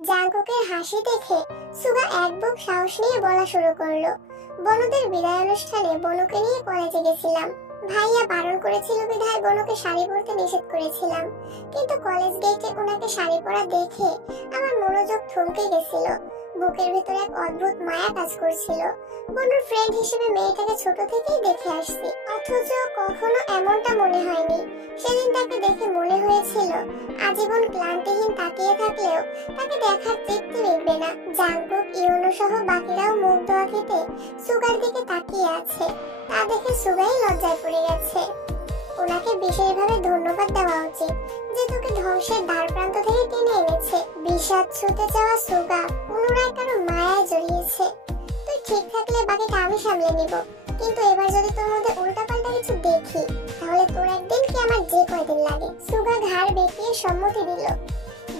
জাঙ্কুকের হাসি দেখে সুগা এক বুক সাহস নিয়ে বলা শুরু করলো, বনুদের বিদায় অনুষ্ঠানে বনুকে নিয়ে কলেজে গেছিলাম। ভাইয়া বারণ করেছিল বিধায় বনুকে শাড়ি পরতে নিষেধ করেছিলাম, কিন্তু কলেজ গেটে ওনাকে শাড়ি পরা দেখে আমার মনোযোগ থমকে গেছিল। বুকের ভিতরে এক অদ্ভুত মায়া কাজ করছিল। বনুর ফ্রেন্ড হিসেবে মেয়েটাকে ছোট থেকেই দেখে আসছি, অথচ কখনো এমনটা মনে হয়নি। সেদিন তাকে দেখে মনে হয়েছিল আজীবন ক্লান্তিহীন তাকিয়ে থাকলেও তাকে দেখার তৃপ্তি মিটবে না। জাঙ্কুক, ইউনো সহ বাকিরাও মুগ্ধ আঁখিতে সুগার দিকে তাকিয়ে আছে। তা দেখে সুগাই লজ্জায় পড়ে গেছে। ওনাকে বিশেষভাবে ধন্যবাদ দেওয়া উচিত যে তোকে ধ্বংসের দ্বার প্রান্ত থেকে টেনে এনেছে। বিষাদ ছুতে যাওয়া সুগা পুনরায় কারো মায়ায় জড়িয়েছে। তুই ঠিক থাকলে বাকিটা আমি সামলে নিব, কিন্তু এবার যদি তোর মধ্যে উল্টাপাল্টা কিছু দেখি তাহলে তোর একদিন কি আমার যে কয়দিন লাগে। সুগা ঘাড় বেঁকিয়ে সম্মতি দিল।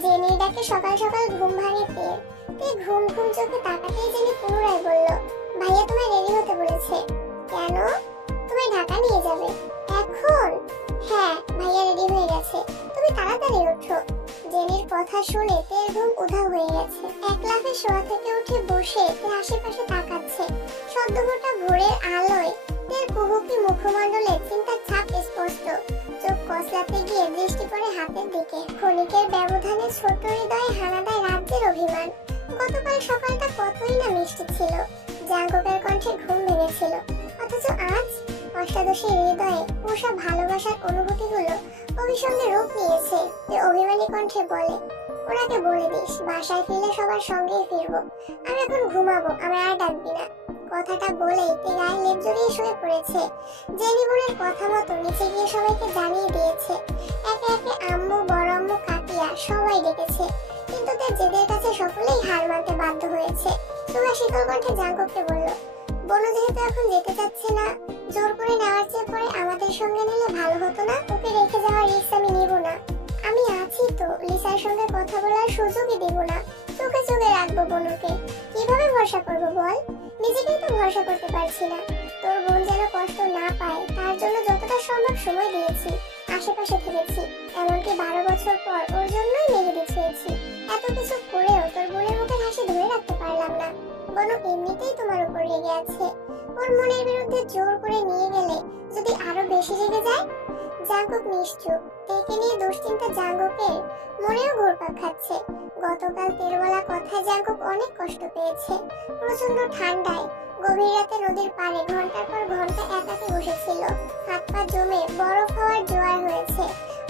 জেনির ডাকে সকাল সকাল ঘুম ভাঙে তে ঘুম ঘুম চোখে তাকাতেই জেনি পুনরায় বলল, ভাইয়া তোমায় রেডি হতে বলেছে। কেন? তুমি ঢাকা নিয়ে যাবে এখন? হ্যাঁ, ভাইয়া রেডি হয়ে গেছে, তুমি তাড়াতাড়ি ওঠো। জেনির কথা শুনে তের ঘুম উধাও হয়ে গেছে। এক লাফে শোয়া থেকে উঠে বসে তে আশেপাশে তাকাচ্ছে। সদ্যঘটা ভোরের আলোয় তের কুহুকি মুখমণ্ডলে চিন্তার ছাপ স্পষ্ট। চোখ কসলাতে গিয়ে দৃষ্টি পড়ে হাতের দিকে। ক্ষণিকের ব্যবধানে ছোট হৃদয়ে হানা দেয় রাজ্যের অভিমান। গতকাল সকালটা কতই না মিষ্টি ছিল, জাঙ্কুকের কণ্ঠে ঘুম ভেঙেছিল, অথচ আজ অষ্টাদশী হৃদয়ে পোষা ভালোবাসার অনুভূতিগুলো অভিসন্ধে রূপ নিয়েছে। অভিমানী কণ্ঠে বলে, ওনাকে বলে দিস বাসায় ফিরলে সবার সঙ্গেই ফিরবো, আমি এখন ঘুমাবো, আমি আর ডাকবি না। কথাটা বলেই তে গায়ে লেপ জড়িয়ে শুয়ে পড়েছে। জেনি বোনের কথা মতো নিচে গিয়ে সবাইকে জানিয়ে দিয়েছে। একে একে আম্মু, বড় আম্মু, কাকিয়া সবাই ডেকেছে, কিন্তু তার জেদের কাছে সকলেই হার মানতে বাধ্য হয়েছে। সুগা শীতল কণ্ঠে জাঙ্কুককে বলল, বনু যেহেতু এখন যেতে চাচ্ছে না, জোর করে নেওয়ার চেয়ে পরে আমাদের সঙ্গে নিলে ভালো হতো না? ওকে রেখে যাওয়ার রিস্ক আমি নিব না। আমি আছি তো, লিসার সঙ্গে কথা বলার সুযোগই দেব না। চোখে চোখে রাখবো বনুকে। কিভাবে ভরসা করবো বল? নিজেকেই তো ভরসা করতে পারছি না। তোর বোন যেন কষ্ট না পায় তার জন্য যতটা সম্ভব সময় দিয়েছি, আশেপাশে থেকেছি, এমনকি 12 বছর পর ওর জন্যই মেহেদি ছুঁয়েছি। এত কিছু করেও তোর বোনের মুখের হাসি ধরে রাখতে পারলাম না। বনু এমনিতেই তোমার উপর রেগে আছে, ওর মনের বিরুদ্ধে জোর করে নিয়ে গেলে যদি আরো বেশি রেগে যায়। জাঙ্কুক নিশ্চুপ। তেকে নিয়ে দুশ্চিন্তা জাঙ্কুকের মনেও ঘুরপাক খাচ্ছে। গতকাল তেরওয়ালা কথায় জাঙ্কুক অনেক কষ্ট পেয়েছে। প্রচন্ড ঠান্ডায় গভীর রাতে নদীর পাড়ে ঘন্টার পর ঘন্টা একাকে বসেছিল। হাত পা জমে বরফ হওয়ার জোয়ার হয়েছে,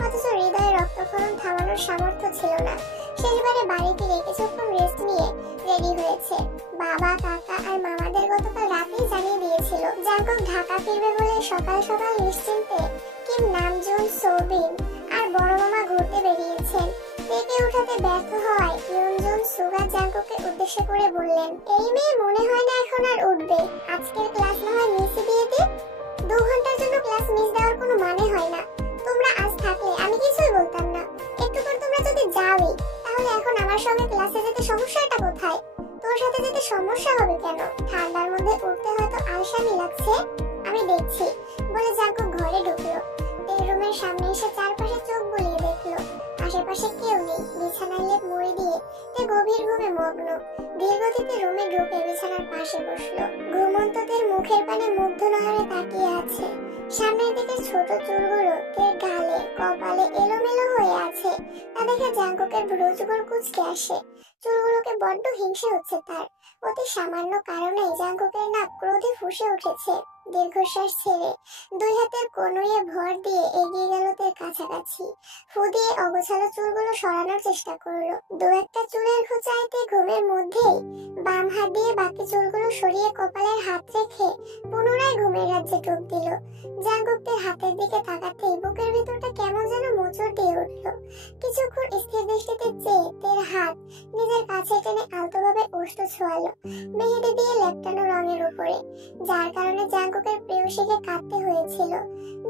অথচ হৃদয়ে রক্তক্ষরণ থামানোর সামর্থ্য ছিল না। শেষবারে বাড়ি ফিরে কিছুক্ষণ রেস্ট নিয়ে রেডি হয়েছে। বাবা, কাকা আর মামাদের গতকাল রাতেই জানিয়ে দিয়েছিল জাঙ্কুক ঢাকা ফিরবে বলে। সকাল সকাল নিশ্চিন্তে কিম, নামজুন, সোবিন আর বড় মামা ঘুরতে বেরিয়েছেন। ডেকে উঠাতে ব্যর্থ হওয়ায় ইউনজুন সুগা জাঙ্কুককে উদ্দেশ্য করে বললেন, এই মেয়ে মনে হয় না এখন আর উঠবে। আজকের ক্লাস না হয় মিসই দিয়ে দিই। 2 ঘন্টার জন্য ক্লাস মিস দেওয়ার কোনো মানে হয় না। তোমরা আজ থাকলে আমি কিছুই বলতাম না। একটু পর তোমরা যদি যাওই তাহলে এখন আমার সঙ্গে ক্লাসে যেতে সমস্যাটা কোথায়? তোর সাথে যেতে সমস্যা হবে কেন? ঠান্ডার মধ্যে উঠতে হয়তো আলসামি লাগছে, আমি দেখছি বলে জাঙ্কুক ঘরে ঢুকলো। তের রুমের সামনে এসে চারপাশে চোখ বুলিয়ে দেখলো। আশেপাশে কেউ নেই। বিছানায় লেপ মুড়ি দিয়ে তে গভীর ঘুমে মগ্ন। ধীরগতিতে রুমে ঢুকে বিছানার পাশে বসলো। ঘুমন্তদের মুখের পানে মুগ্ধ নয়নে তাকিয়ে আছে। সামনের দিকে ছোট চুলগুলো তের গালে, কপালে এলোমেলো হয়ে আছে। তা দেখে জাঙ্কুকের ভ্রুযুগল কুঁচকে আসে। চুলগুলোকে বড্ড হিংসে হচ্ছে তার। অতি সামান্য কারণেই জাঙ্কুকের নাক ক্রোধে ফুঁসে উঠেছে। দীর্ঘশ্বাস ছেড়ে 2 হাতের কনুইয়ে ভর দিয়ে এগিয়ে গেল তের কাছাকাছি। ফু দিয়ে অগোছালো চুলগুলো সরানোর চেষ্টা করলো। 2-1টা চুলের খোঁচাইতে ঘুমের মধ্যেই বাম হাত দিয়ে বাকি চুলগুলো সরিয়ে কপালের হাত রেখে পুনরায় ঘুমের রাজ্যে ডুব দিল। জাঙ্কুকের হাতের দিকে তাকাতেই বুকের ভিতরটা কেমন যেন মোচড় দিয়ে উঠলো। কিছুক্ষণ স্থির দৃষ্টিতে চেয়ে তের হাত নিজের কাছে টেনে আলতোভাবে ওষ্ঠ ছোঁয়ালো, মেহেদি দিয়ে লেপটানো রঙের উপরে, যার কারণে জাঙ্কুকের প্রেয়সীকে কাঁদতে হয়েছিল।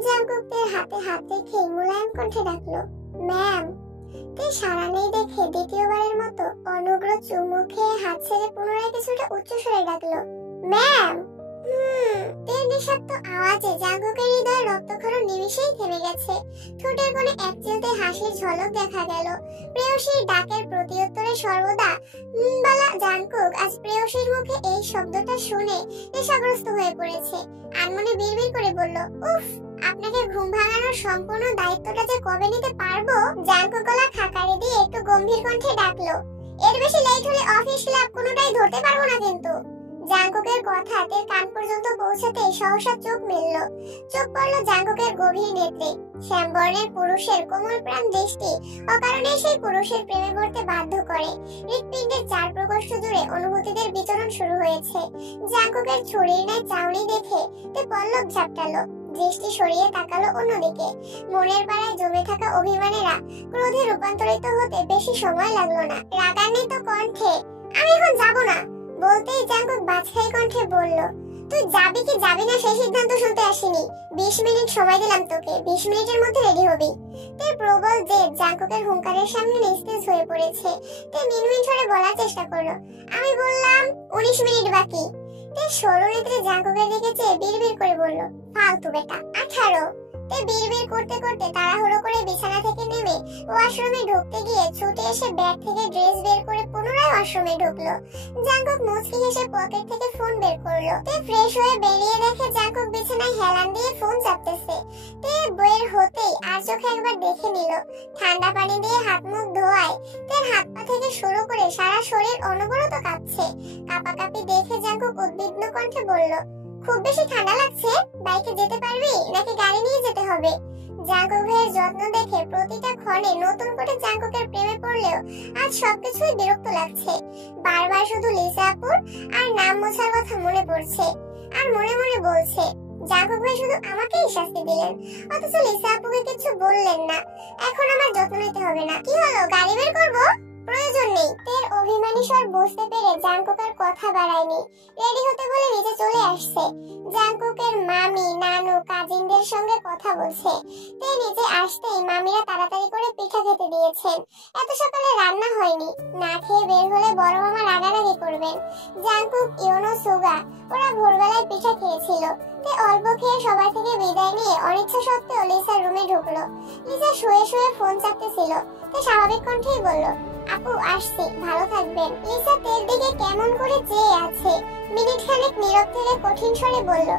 জাঙ্কুক তের হাতে হাত রেখে মুলায়ম কণ্ঠে ডাকলো, ম্যাম। তে সাড়া নেই দেখে দ্বিতীয়বারের মতো অনুগ্র চুমু খেয়ে হাত ছেড়ে পুনরায় কিছুটা উচ্চস্বরে ডাকলো, ম্যাম। তের নিঃশব্দ আওয়াজে জাঙ্কুকের হৃদয়ে রক্তক্ষরণ নিমিষেই থেমে গেছে। ঠোঁটের কোণে একচিলতে হাসির ঝলক দেখা গেল। প্রেয়সীর ডাকের প্রত্যুত্তরে সর্বদা বলা জাঙ্কুক আজ প্রেয়সীর মুখে এই শব্দটা শুনে নেশাগ্রস্ত হয়ে পড়েছে। আনমনে বিড়বিড় করে বলল, উফ, আপনাকে ঘুম ভাঙানোর সম্পূর্ণ দায়িত্বটা যে কবে নিতে পারবো। জাঙ্কুক গলা খাকারি দিয়ে একটু গম্ভীর কণ্ঠে ডাকলো, এর বেশি লেট হলে অফিস ক্লাব কোনোটাই ধরতে পারবো না কিন্তু। জাঙ্কুকের কথা তের কান পর্যন্ত পৌঁছাতেই সহসা চোখ মেলল। চোখ পড়ল জাঙ্কুকের গভীর নেত্রে। শ্যামবর্ণের পুরুষের কোমল প্রাণ দৃষ্টি অকারণে সেই পুরুষের প্রেমে পড়তে বাধ্য করে। হৃৎপিণ্ডের চার প্রকোষ্ঠ জুড়ে অনুভূতিদের বিচরণ শুরু হয়েছে। জাঙ্কুকের ছুরির ন্যায় চাউনি দেখে তে পল্লব ঝাপটালো। দৃষ্টি সরিয়ে তাকালো অন্যদিকে। মনের পাড়ায় জমে থাকা অভিমানেরা ক্রোধে রূপান্তরিত হতে বেশি সময় লাগলো না। রাগান্বিত কণ্ঠে, আমি এখন যাব না বলতেই জাঙ্কুক বাছাই কণ্ঠে বলল, তুই যাবি কি যাবি না সেই সিদ্ধান্ত শুনতে আসিনি। 20 মিনিট সময় দিলাম তোকে, 20 মিনিটের মধ্যে রেডি হবি। তের প্রবল জেদ জাঙ্কুকের হুঙ্কারের সামনে নিস্তেজ হয়ে পড়েছে। তে মিনমিন স্বরে বলার চেষ্টা করলো, আমি বললাম 19 মিনিট বাকি। তে সরু নেত্রে জাঙ্কুকের দিকে চেয়ে বিড়বিড় করে বলল, ফালতু বেটা, 18। তে বিড়বিড় করতে করতে তাড়াহুড়ো করে বিছানা থেকে নেমে ওয়াশরুমে ঢুকতে গিয়ে ছুটে এসে ব্যাগ থেকে ড্রেস বের করে পুনরায় ওয়াশরুমে ঢুকলো। জাঙ্কুক মুচকি হেসে পকেট থেকে ফোন বের করলো। তে ফ্রেশ হয়ে বেরিয়ে দেখে জাঙ্কুক বিছানায় হেলান দিয়ে ফোন চাপতেছে। তে বের হতেই আর চোখে একবার দেখে নিল। ঠান্ডা পানি দিয়ে হাত মুখ ধোয়ায় তের হাত পা থেকে শুরু করে সারা শরীর অনবরত কাঁপছে। কাঁপাকাঁপি দেখে জাঙ্কুক উদ্বিগ্ন কণ্ঠে বলল, খুব বেশি ঠান্ডা লাগছে, বাইকে যেতে পারবি নাকি গাড়ি নিয়ে যেতে হবে। জাঙ্কুক ভাইয়ের যত্ন দেখে প্রতিটা ক্ষণে নতুন করে জাঙ্কুকের প্রেমে পড়লেও আজ সবকিছুই বিরক্ত লাগছে। বারবার শুধু লিসা আপুর আর নাম মোছার কথা মনে পড়ছে। আর মনে মনে বলছে, জাঙ্কুক ভাই শুধু আমাকেই শাস্তি দিলেন, অথচ লিসা আপুকে কিছু বললেন না। এখন আমার যত্ন নিতে হবে না। কি হলো, গাড়ি বের করবো? প্রয়োজন নেই। তের অভিমানী স্বর বুঝতে পেরে জাঙ্কুক আর কথা বাড়ায়নি। রেডি হতে বলে নিচে চলে আসছে। জাঙ্কুকের মামি, নানু, কাজিনদের সঙ্গে কথা বলছে। তে নিচে আসতেই মামিরা তাড়াতাড়ি করে পিঠা খেতে দিয়েছেন। এত সকালে রান্না হয়নি, না খেয়ে বের হলে বড় মামা রাগারাগি করবেন। জাঙ্কুক, ইউনো, সুগা ওরা ভোরবেলায় পিঠা খেয়েছিল। তে অল্প খেয়ে সবাই থেকে বিদায় নিয়ে অনিচ্ছা সত্ত্বেও লিসার রুমে ঢুকলো। লিসা শুয়ে শুয়ে ফোন চাপতেছিল। তে স্বাভাবিক কণ্ঠেই বলল, আপু আসছি, ভালো থাকবেন। লিসা তের দিকে কেমন করে চেয়ে আছে। মিনিট খানেক নীরব থেকে কঠিন স্বরে বলল,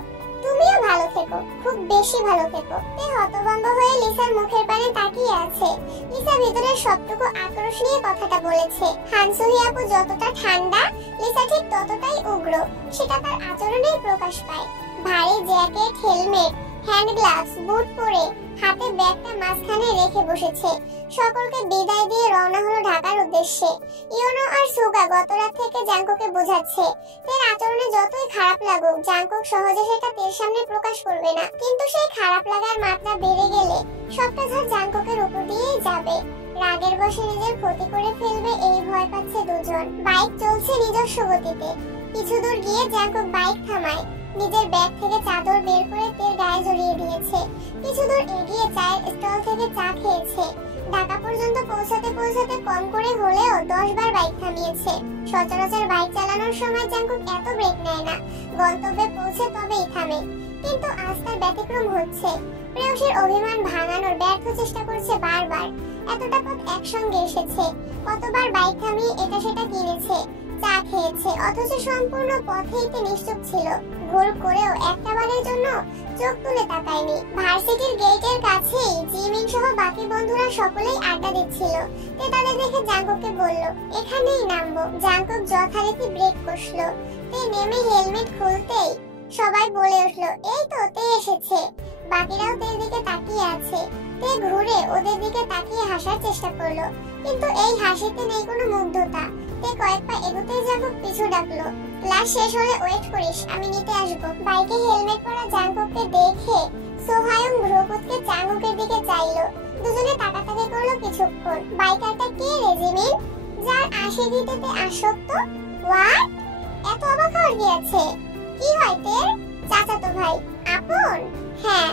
তুমিও ভালো থেকো, খুব বেশি ভালো থেকো। তে হতভম্ব হয়ে লিসার মুখের পানে তাকিয়ে আছে। লিসা ভিতরের সবটুকু আক্রোশ নিয়ে কথাটা বলেছে। হানসুহি আপু যতটা ঠান্ডা, লিসা ঠিক ততটাই উগ্র। সেটা তার আচরণেই প্রকাশ পায়। ভারী জ্যাকেট, হেলমেট, হ্যান্ড গ্লাভস, বুট পরে হাতে ব্যাগটা মাঝখানে রেখে বসেছে। সকলকে বিদায় দিয়ে রওনা হলো ঢাকার উদ্দেশ্যে। ইউনো আর সুগা গত রাত থেকে জাঙ্কুকে বোঝাচ্ছে, তের আচরণে যতই খারাপ লাগুক জাঙ্কুক সহজে সেটা তের সামনে প্রকাশ করবে না। কিন্তু সেই খারাপ লাগার মাত্রা বেড়ে গেলে সবটা ঝড় জাঙ্কুকের উপর দিয়েই যাবে। রাগের বশে নিজের ক্ষতি করে ফেলবে এই ভয় পাচ্ছে দুজন। বাইক চলছে নিজস্ব গতিতে। কিছু দূর গিয়ে জাঙ্কুক বাইক থামায়। নিজের ব্যাগ থেকে চাদর বের করে তের গায়ে জড়িয়ে দিয়েছে। কিছু দূর এগিয়ে চায়ের স্টল থেকে চা খেয়েছে। ঢাকা পর্যন্ত পৌঁছাতে পৌঁছাতে কম করে হলেও 10 বার বাইক থামিয়েছে। সচরাচর বাইক চালানোর সময় জাঙ্কুক এত ব্রেক নেয় না, গন্তব্যে পৌঁছে তবেই থামে। কিন্তু আজ তার ব্যতিক্রম হচ্ছে। প্রেয়সীর অভিমান ভাঙানোর ব্যর্থ চেষ্টা করছে বারবার। এতটা পথ একসঙ্গে এসেছে, কতবার বাইক থামিয়ে এটা সেটা কিনেছে, চা খেয়েছে, অথচ সম্পূর্ণ পথেই তে নিশ্চুপ ছিল। ভুল করেও একটা বারের জন্য চোখ তুলে তাকায়নি। ভার্সিটির গেটের কাছেই জিমিন সহ বাকি বন্ধুরা সকলেই আড্ডা দিচ্ছিল। তে তাদের দেখে জাঙ্কুককে বলল, এখানেই নামবো। জাঙ্কুক যথারীতি ব্রেক কষলো। তে নেমে হেলমেট খুলতেই সবাই বলে উঠলো, এই তো তে এসেছে। বাকিরাও তের দিকে তাকিয়ে আছে। তে ঘুরে ওদের দিকে তাকিয়ে হাসার চেষ্টা করলো, কিন্তু এই হাসিতে নেই কোনো মুগ্ধতা। তে কয়েক পা এগোতেই জাঙ্কুক পিছু ডাকলো, ক্লাস শেষ হলে ওয়েট করিস, আমি নিতে আসবো। বাইকে হেলমেট পরা জাঙ্কুককে দেখে সোহায়ুং ভ্রুকুচকে জাঙ্কুকের দিকে চাইলো। দুজনে তাকাতাকি করলো কিছুক্ষণ। বাইকারটা কে রে জিমিন, যার আশিকিতে আসক্ত? হোয়াট? এত অবাক হওয়ার কি আছে? কি হয় তের? চাচাতো ভাই। আপন? হ্যাঁ।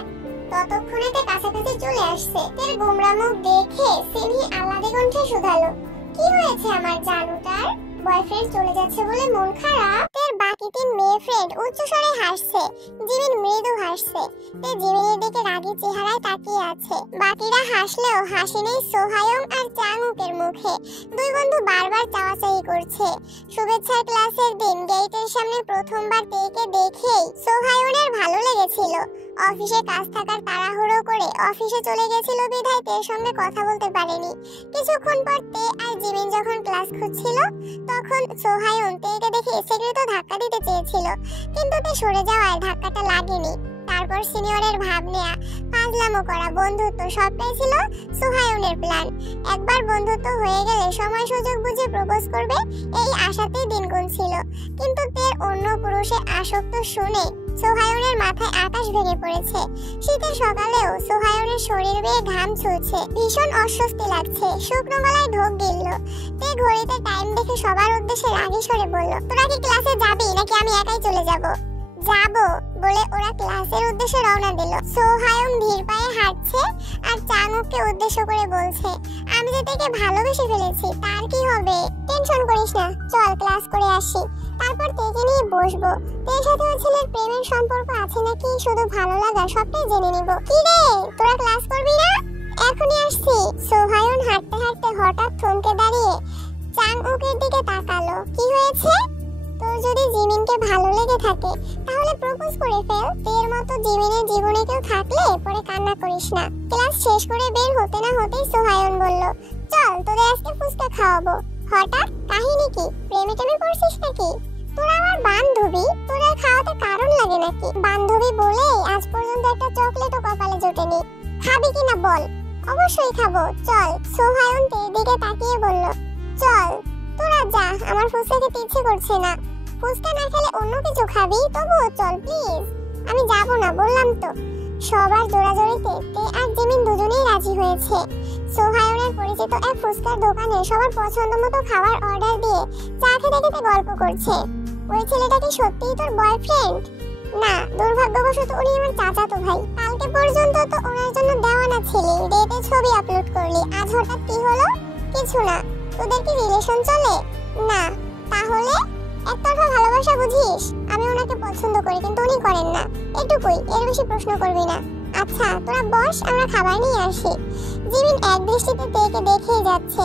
ততক্ষণে তে কাছাকাছি চলে আসছে। তের গোমরা মুখ দেখে সিনহি আহ্লাদে কণ্ঠে শুধালো, কি হয়েছে আমার জানুটার? বয়ফ্রেন্ড চলে যাচ্ছে বলে মন খারাপ? তের বাক বাকি তিন মেয়ে ফ্রেন্ড উচ্চস্বরে হাসছে, জিমিন মৃদু হাসছে। তে জিমিনের দিকে রাগী চেহারায় তাকিয়ে আছে। বাকিরা হাসলেও হাসি নেই সোহায়ং আর চাংউকের মুখে। দুই বন্ধু বারবার চাওয়াচাই করছে। শুভেচ্ছার ক্লাসের দিন গেটের সামনে প্রথমবার তেকে দেখেই সোহায়নের ভালো লেগেছিল। অফিসে কাজ থাকার তাড়াহুড়ো করে অফিসে চলে গেছিল বিধায় তের সঙ্গে কথা বলতে পারেনি। কিছুক্ষণ পর তে আর জিমিন যখন ক্লাস খুঁজছিল তখন সোহায়ন তেকে দেখে ইচ্ছাকৃত ধাক্কা দিতে চেয়েছিল, কিন্তু তে সরে যাওয়ায় ধাক্কাটা লাগেনি। তারপর সিনিয়রের ভাব নেয়া, ফাজলামো করা, বন্ধুত্ব সবটাই ছিল সোহায়নের প্ল্যান। একবার বন্ধুত্ব হয়ে গেলে সময় সুযোগ বুঝে প্রপোজ করবে এই আশাতেই দিন গুনছিল। কিন্তু তের অন্য পুরুষে আসক্ত শুনে সোহায়নের মাথায় আকাশ ভেঙে পড়েছে। শীতের সকালেও সোহায়নের শরীর বেয়ে ঘাম ছুটছে, ভীষণ অস্বস্তি লাগছে। শুকনো গলায় ঢোক গিলল। তে ঘড়িতে টাইম দেখে সবার উদ্দেশ্যে রাগী স্বরে বলল, তোরা কি ক্লাসে যাবি নাকি আমি একাই চলে যাব? যাবো বলে ওরা ক্লাসের উদ্দেশ্যে রওনা দিল। সোহায়ন ধীর পায়ে হাঁটছে আর চাংউককে উদ্দেশ্য করে বলছে, আমি যে তেকে ভালোবেসে ফেলেছি, তার কি হবে? টেনশন করিস না, চল ক্লাস করে আসি, তারপর তেকে নিয়ে বসবো। তের সাথে ওই ছেলের প্রেমের সম্পর্ক আছে নাকি শুধু ভালো লাগা সবটাই জেনে নিব। কি রে, তোরা ক্লাস করবি না? এখনই আসছি। সোহায়ন হাঁটতে হাঁটতে হঠাৎ থমকে দাঁড়িয়ে চাংউকের দিকে তাকালো। কি হয়েছে? তোর যদি জিমিনকে ভালো লেগে থাকে তাহলে প্রপোজ করে ফেল। তের মতো জিমিনের জীবনে কেউ থাকলে পরে কান্না করিস না। ক্লাস শেষ করে বের হতে না হতেই সোহায়ন বলল, চল তোদের আজকে ফুচকা খাওয়াবো। হঠাৎ কাহিনী কি? প্রেমে টেমে পড়ছিস নাকি? তোরা আমার বান্ধবী, তোরা খাওয়াতে কারণ লাগে নাকি? বান্ধবী বলে আজ পর্যন্ত একটা চকলেটও কপালে জোটেনি। খাবি কিনা বল? অবশ্যই খাবো, চল। সোহায়ন তের দিকে তাকিয়ে বলল, চল তোরা যা, আমার ফুচকা খেতে ইচ্ছে করছে না। ফুচকা না খেলে অন্য কিছু খাবি, তবুও চল প্লিজ। আমি যাব না বললাম তো। সবার জোড়াজোড়িতে তে আর জিমিন দুজনেই রাজি হয়েছে। সোহায়নের পরিচিত এক ফুচকার দোকানে সবার পছন্দ মতো খাবার অর্ডার দিয়ে চা খেতে খেতে গল্প করছে। ওই ছেলেটা কি সত্যিই তোর বয়ফ্রেন্ড? না, দুর্ভাগ্যবশত উনি আমার চাচাতো ভাই। কালকে পর্যন্ত তো ওনার জন্য দেওয়ানা ছিলি, ডেটে ছবি আপলোড করলি, আজ হঠাৎ কি হলো? কিছু না। তোদের কি রিলেশন চলে? না। তাহলে একতরফা ভালোবাসা বুঝিস? আমি ওনাকে পছন্দ করি কিন্তু উনি করেন না, এটুকুই, এর বেশি প্রশ্ন করবি না। আচ্ছা তোরা বস, আমরা খাবার নিয়ে আসি। জিমিন এক দৃষ্টিতে তেকে দেখেই যাচ্ছে,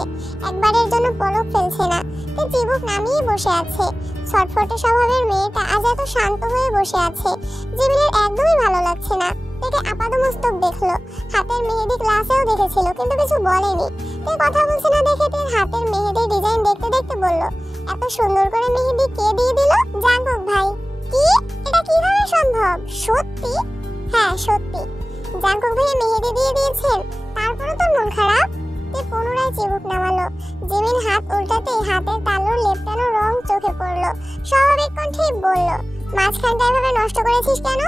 একবারের জন্য পলক ফেলছে না। তে চিবুক নামিয়ে বসে আছে। ছটফটে স্বভাবের মেয়েটা আজ এত শান্ত হয়ে বসে আছে। জিমিনের একদমই ভালো লাগছে না। তেকে আপাদমস্তক দেখলো, হাতের মেহেদি ক্লাসেও দেখেছিল কিন্তু কিছু বলেনি। তে কথা বলছে না দেখে তের হাতের মেহেদির ডিজাইন দেখতে দেখতে বলল, এত সুন্দর করে মেহেদি কে দিয়ে দিল? জাঙ্কুক ভাই। কি? এটা কিভাবে সম্ভব? সত্যি? হ্যাঁ সত্যি, জাঙ্কুক ভাই মেহেদি দিয়ে দিয়েছেন। তারপরে তো মন খারাপ? তে পুনরায় চিবুক নামালো। জিমিন হাত উল্টাতেই হাতের তালুর লেপটানো রং চোখে পড়লো। স্বাভাবিক কণ্ঠেই বলল, মাঝখানটা এভাবে নষ্ট করেছিস কেন?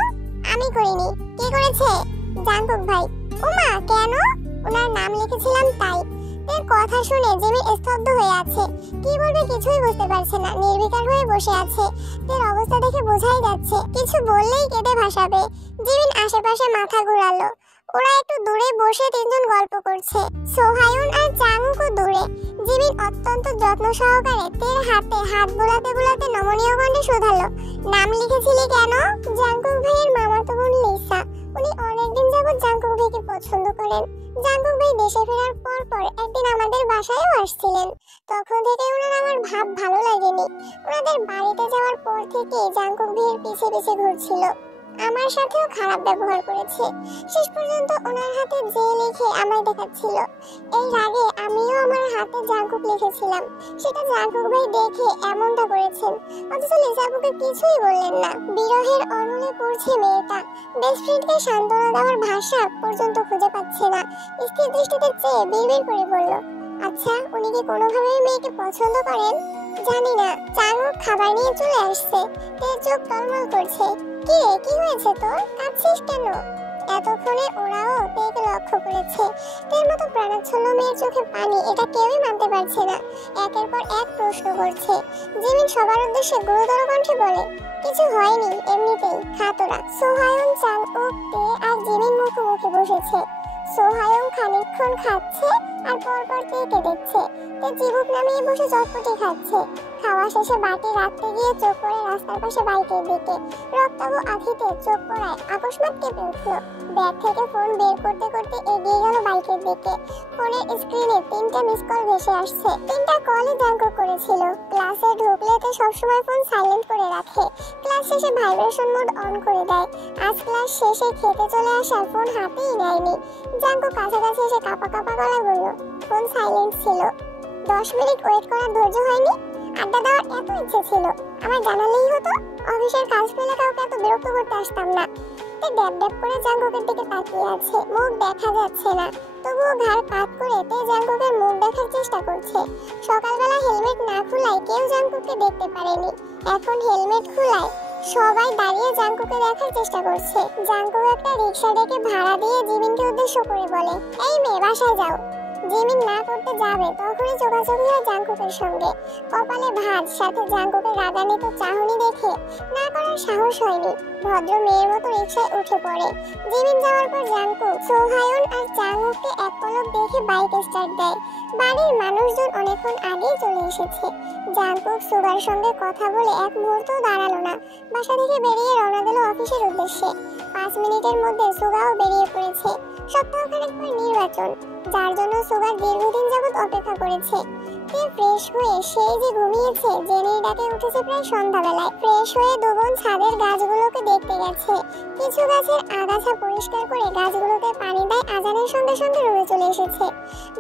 আমি করিনি। কে করেছে? জাঙ্কুক ভাই। ওমা, কেন? ওনার নাম লিখেছিলাম তাই। তের কথা শুনে জিমিন স্তব্ধ হয়ে আছে, কি বলবে কিছুই বুঝতে পারছে না, নির্বিকার হয়ে বসে আছে। তের অবস্থা দেখে বোঝাই যাচ্ছে কিছু বললেই কেঁদে ভাসাবে। জিমিন আশেপাশে মাথা ঘুরালো। ওরা একটু দূরে বসে তিনজন গল্প করছে, সোহায়ন আর চাংউকও দূরে। জিমিন অত্যন্ত যত্ন সহকারে তের হাতে হাত বোলাতে বোলাতে নমনীয় কণ্ঠে শুধালো, নাম লিখেছিলি কেন? জাঙ্কুক ভাইয়ের মামাতো বোন লিসা। উনি অনেকদিন যাবত জাঙ্কুক ভাইকে পছন্দ করেন। জাঙ্কুক ভাই দেশে ফেরার পর একদিন আমাদের বাসায়ও আসছিলেন। তখন থেকে ওনার আমার ভাব ভালো লাগেনি। ওনাদের বাড়িতে যাওয়ার পর থেকে জাঙ্কুক ভাইয়ের পিছে পিছে ঘুরছিল। আমার সাথেও খারাপ ব্যবহার করেছে। শেষ পর্যন্ত ওনার হাতে যে লিখে আমায় দেখাচ্ছিল। এই রাগে আমিও আমার হাতে জাঙ্কুক লিখেছিলাম। সেটা জাঙ্কুক ভাই দেখে এমনটা করেছেন। অথচ লিসাবুকে কিছুই বললেন না। বিরহের অনলে পড়ছে মেয়েটা। বেস্ট ফ্রেন্ডকে সান্ত্বনা দেওয়ার ভাষা পর্যন্ত খুঁজে পাচ্ছে না। স্থির দৃষ্টিতে চেয়ে বিড়বিড় করে বলল, আচ্ছা উনি কি কোনোভাবে মেয়েকে পছন্দ করেন? জানি না। চাংউক খাবার নিয়ে চলে আসছে। তের চোখ টলমল করছে। কি রে, কি হয়েছে তোর? কাঁদছিস কেন? এতক্ষণে ওরাও তেকে লক্ষ্য করেছে। তের মতো প্রাণাচ্ছন্ন মেয়ের চোখে পানি, এটা কেউই মানতে পারছে না। একের পর এক প্রশ্ন করছে। জিমিন সবার উদ্দেশ্যে গুরুতর কণ্ঠে বলে, কিছু হয়নি, এমনিতেই, খা তোরা। সোহায়ন, চাংউক, তে আর জিমিন মুখোমুখি বসেছে। সোহায়ন খানিকক্ষণ খাচ্ছে আর পরপর তেকে দেখছে। তে চিবুক নামিয়ে বসে চটপটি খাচ্ছে। খাওয়া শেষে বাটি রাখতে গিয়ে চোখ পড়ে রাস্তার পাশে বাইকের দিকে। রক্তাভ আঁখিতে চোখ পড়ায় আকস্মাৎ কেঁপে উঠলো। ব্যাগ থেকে ফোন বের করতে করতে এগিয়ে গেল বাইকের দিকে। ফোনের স্ক্রিনে 3টা মিস কল ভেসে আসছে। 3টা কলই জাঙ্কুক করেছিল। ক্লাসে ঢুকলে তো সবসময় ফোন সাইলেন্ট করে রাখে। ক্লাস শেষে ভাইব্রেশন মোড অন করে দেয়। আজ ক্লাস শেষে খেতে চলে আসার ফোন হাতেই নেয়নি। জাঙ্কুক কাছাকাছি এসে কাঁপা কাঁপা গলায় বলল, ফোন সাইলেন্ট ছিল। 10 মিনিট ওয়েট করার ধৈর্য হয়নি? আড্ডা দেওয়ার এত ইচ্ছে ছিল, আমার জানালেই হতো। অফিসের কাজ পেলে কাউকে এত বিরক্ত করতে আসতাম না। ড্যাব ড্যাব করে জাঙ্কুকের দিকে তাকিয়ে আছে। মুখ দেখা যাচ্ছে না, তবুও ঘাড় কাত করে তে জাঙ্কুকের মুখ দেখার চেষ্টা করছে। সকালবেলা হেলমেট না খুলায় কেউ জাঙ্কুককে দেখতে পারেনি। এখন হেলমেট খুলায় সবাই দাঁড়িয়ে জাঙ্কুকে দেখার চেষ্টা করছে। জাঙ্কুক একটা রিকশা ডেকে ভাড়া দিয়ে জিমিনকে উদ্দেশ্য করে বলে, এই মেয়ে বাসায় যাও। জিমিন না করতে যাবে তখনই চোখাচোখি হয় জাঙ্কুকের সঙ্গে। কপালে ভাঁজ, সাথে জাঙ্কুকের রাগান্বিত চাহনি দেখে না করার সাহস হয়নি। ভদ্র মেয়ের মতো রিকশায় উঠে পড়ে। জিমিন যাওয়ার পর জাঙ্কুক সোহায়ন আর চাঙ্গুককে এক পলক দেখে বাইক স্টার্ট দেয়। বাড়ির মানুষজন অনেকক্ষণ আগেই চলে এসেছে। জাঙ্কুক সুগার সঙ্গে কথা বলে এক মুহূর্তও দাঁড়ালো না। বাসা থেকে বেরিয়ে রওনা দিল অফিসের উদ্দেশ্যে। 5 মিনিটের মধ্যে সুগাও বেরিয়ে পড়েছে। সপ্তাহখানেক পর নির্বাচন, যার জন্য সুগার দীর্ঘদিন যাবৎ অপেক্ষা করেছে। সে ফ্রেশ হয়ে সেই যে ঘুমিয়েছে, জেনির ডাকে উঠেছে প্রায় সন্ধ্যাবেলায়। ফ্রেশ হয়ে দুবোন ছাদের গাছগুলোকে দেখতে গেছে। কিছু গাছের আগাছা পরিষ্কার করে গাছগুলোতে পানি দেয়। আজানের সঙ্গে সঙ্গে রুমে চলে এসেছে।